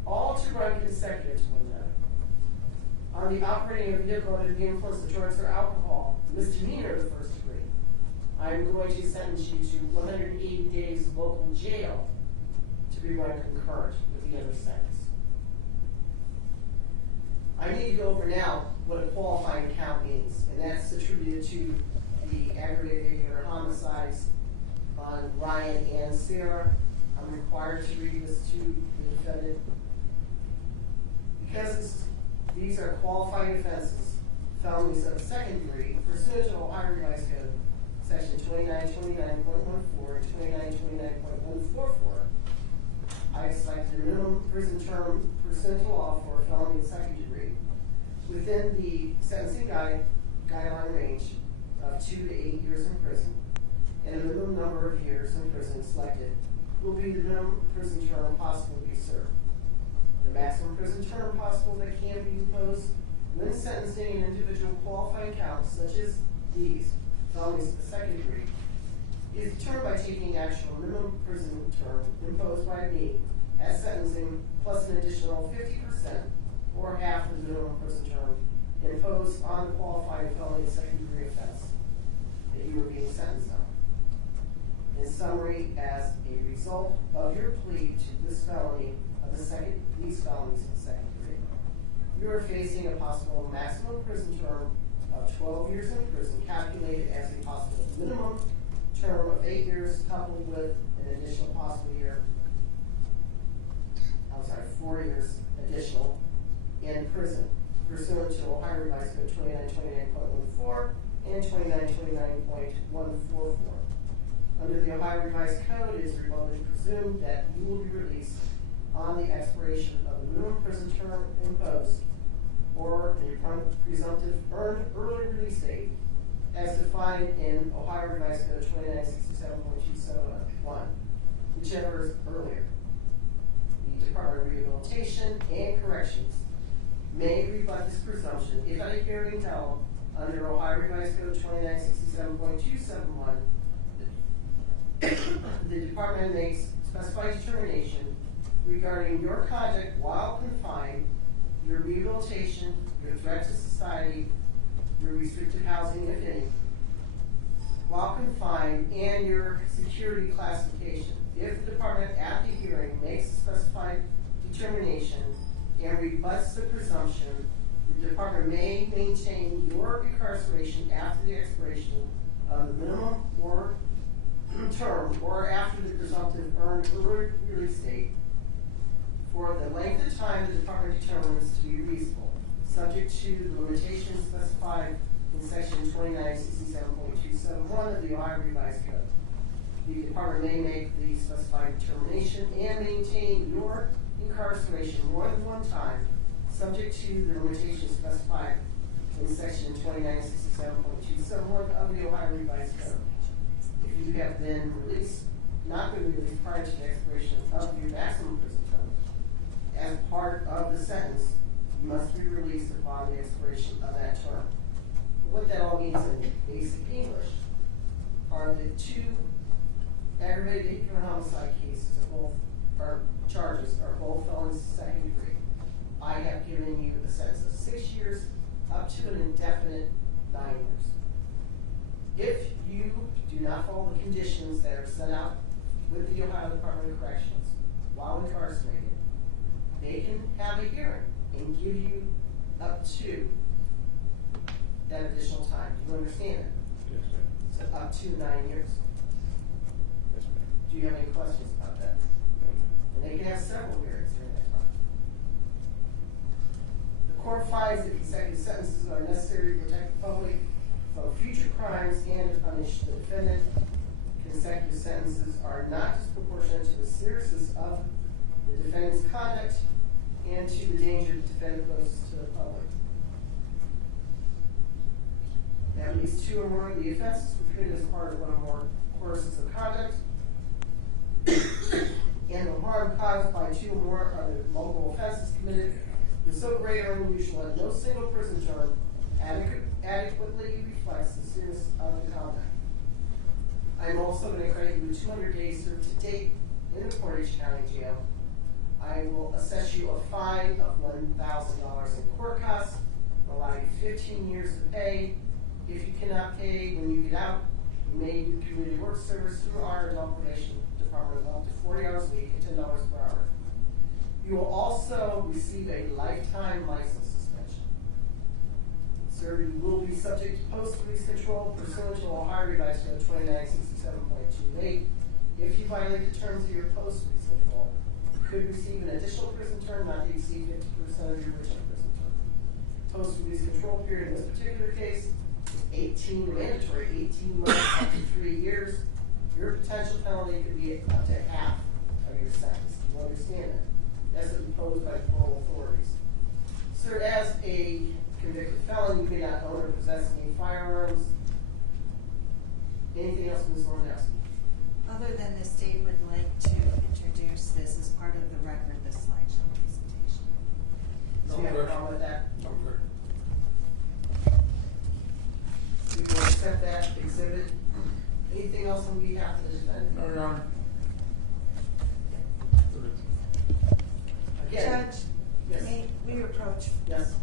all to run consecutive to one another. On the operating of a vehicle under the influence of drugs or alcohol, misdemeanor of the first degree, I'm going to sentence you to 180 days local jail to be run concurrent with the other sentence. I need to go over now what a qualifying count means, and that's attributed to the aggravated vehicular homicides on Ryan and Sarah. I'm required to read this to the defendant. Because these are qualifying offenses, felonies of the second degree, pursuant to Ohio Revised Code, Section 2929.14 and 2929.144, I selected a minimum prison term pursuant to law for a felony in second degree within the sentencing guideline range of 2 to 8 years in prison, and a minimum number of years in prison selected will be the minimum prison term possible to be served. The maximum prison term possible that can be imposed when sentencing an individual qualifying counts, such as these, felonies of the second degree, is determined by taking actual minimum prison term imposed by me at sentencing plus an additional 50% or half of the minimum prison term imposed on the qualifying felony of second degree offense that you were being sentenced on. In summary, as a result of your plea to this felony of these felonies of the second degree, you are facing a possible maximum prison term of 12 years in prison, calculated as a possible minimum term of 8 years, coupled with an additional possible 4 years additional in prison, pursuant to Ohio Revised Code 2929.14 and 2929.144. Under the Ohio Revised Code, it is remotely presumed that you will be released on the expiration of the minimum prison term imposed, or a presumptive earned early release date, as defined in Ohio Revised Code 2967.271, whichever is earlier. The Department of Rehabilitation and Corrections may rebut this presumption if at a hearing held under Ohio Revised Code 2967.271, the Department makes specified determination regarding your conduct while confined, your rehabilitation, your threat to society, your restricted housing, if any, while confined, and your security classification. If the department at the hearing makes a specified determination and rebuts the presumption, the department may maintain your incarceration after the expiration of the minimum or term, or after the presumptive earned early release date, for the length of time the department determines to be reasonable, subject to the limitations specified in section 2967.271 of the Ohio Revised Code. The department may make the specified determination and maintain your incarceration more than one time, subject to the limitations specified in section 2967.271 of the Ohio Revised Code. If you have been not been released prior to the expiration of your maximum prison term, as part of the sentence, you must be released upon the expiration of that term. What that all means in basic English are the two aggravated vehicular homicide cases charges are both felonies second degree. I have given you a sentence of 6 years up to an indefinite 9 years. If you do not follow the conditions that are set out with the Ohio Department of Corrections while incarcerated, they can have a hearing and give you up to that additional time. Do you understand it? Yes, ma'am. So up to 9 years. Yes, ma'am. Do you have any questions about that? No, ma'am. And they can have several hearings during that time. The court finds that consecutive sentences are necessary to protect the public from future crimes and to punish the defendant. Consecutive sentences are not disproportionate to the seriousness of the defendant's conduct and to the danger the defendant poses to the public. Now, at least 2 or more of the offenses were committed as part of one or more courses of conduct, and the harm caused by 2 or more of the multiple offenses committed was so great or unusual that no single prison term adequately reflects the seriousness of the conduct. I'm also going to credit you with 200 days served to date in the Portage County Jail. I will assess you a fine of $1,000 in court costs, allow you 15 years to pay. If you cannot pay when you get out, you may do community work service through our adult probation department of up to 40 hours a week at $10 per hour. You will also receive a lifetime license suspension. Sir, you will be subject to post-release control pursuant to Ohio Revised Code 2967.28. If you violate the terms of your post-release control, you could receive an additional prison term not to exceed 50% of your original prison term. Post-release control period in this particular case is mandatory 18 months up to 3 years. Your potential penalty could be up to half of your sentence. Do you understand that? That's imposed by parole authorities. Sir, as a accept that exhibit. Anything else on behalf of the defendant? No, Your Honor. Again, Judge, yes. may we approach? Yes.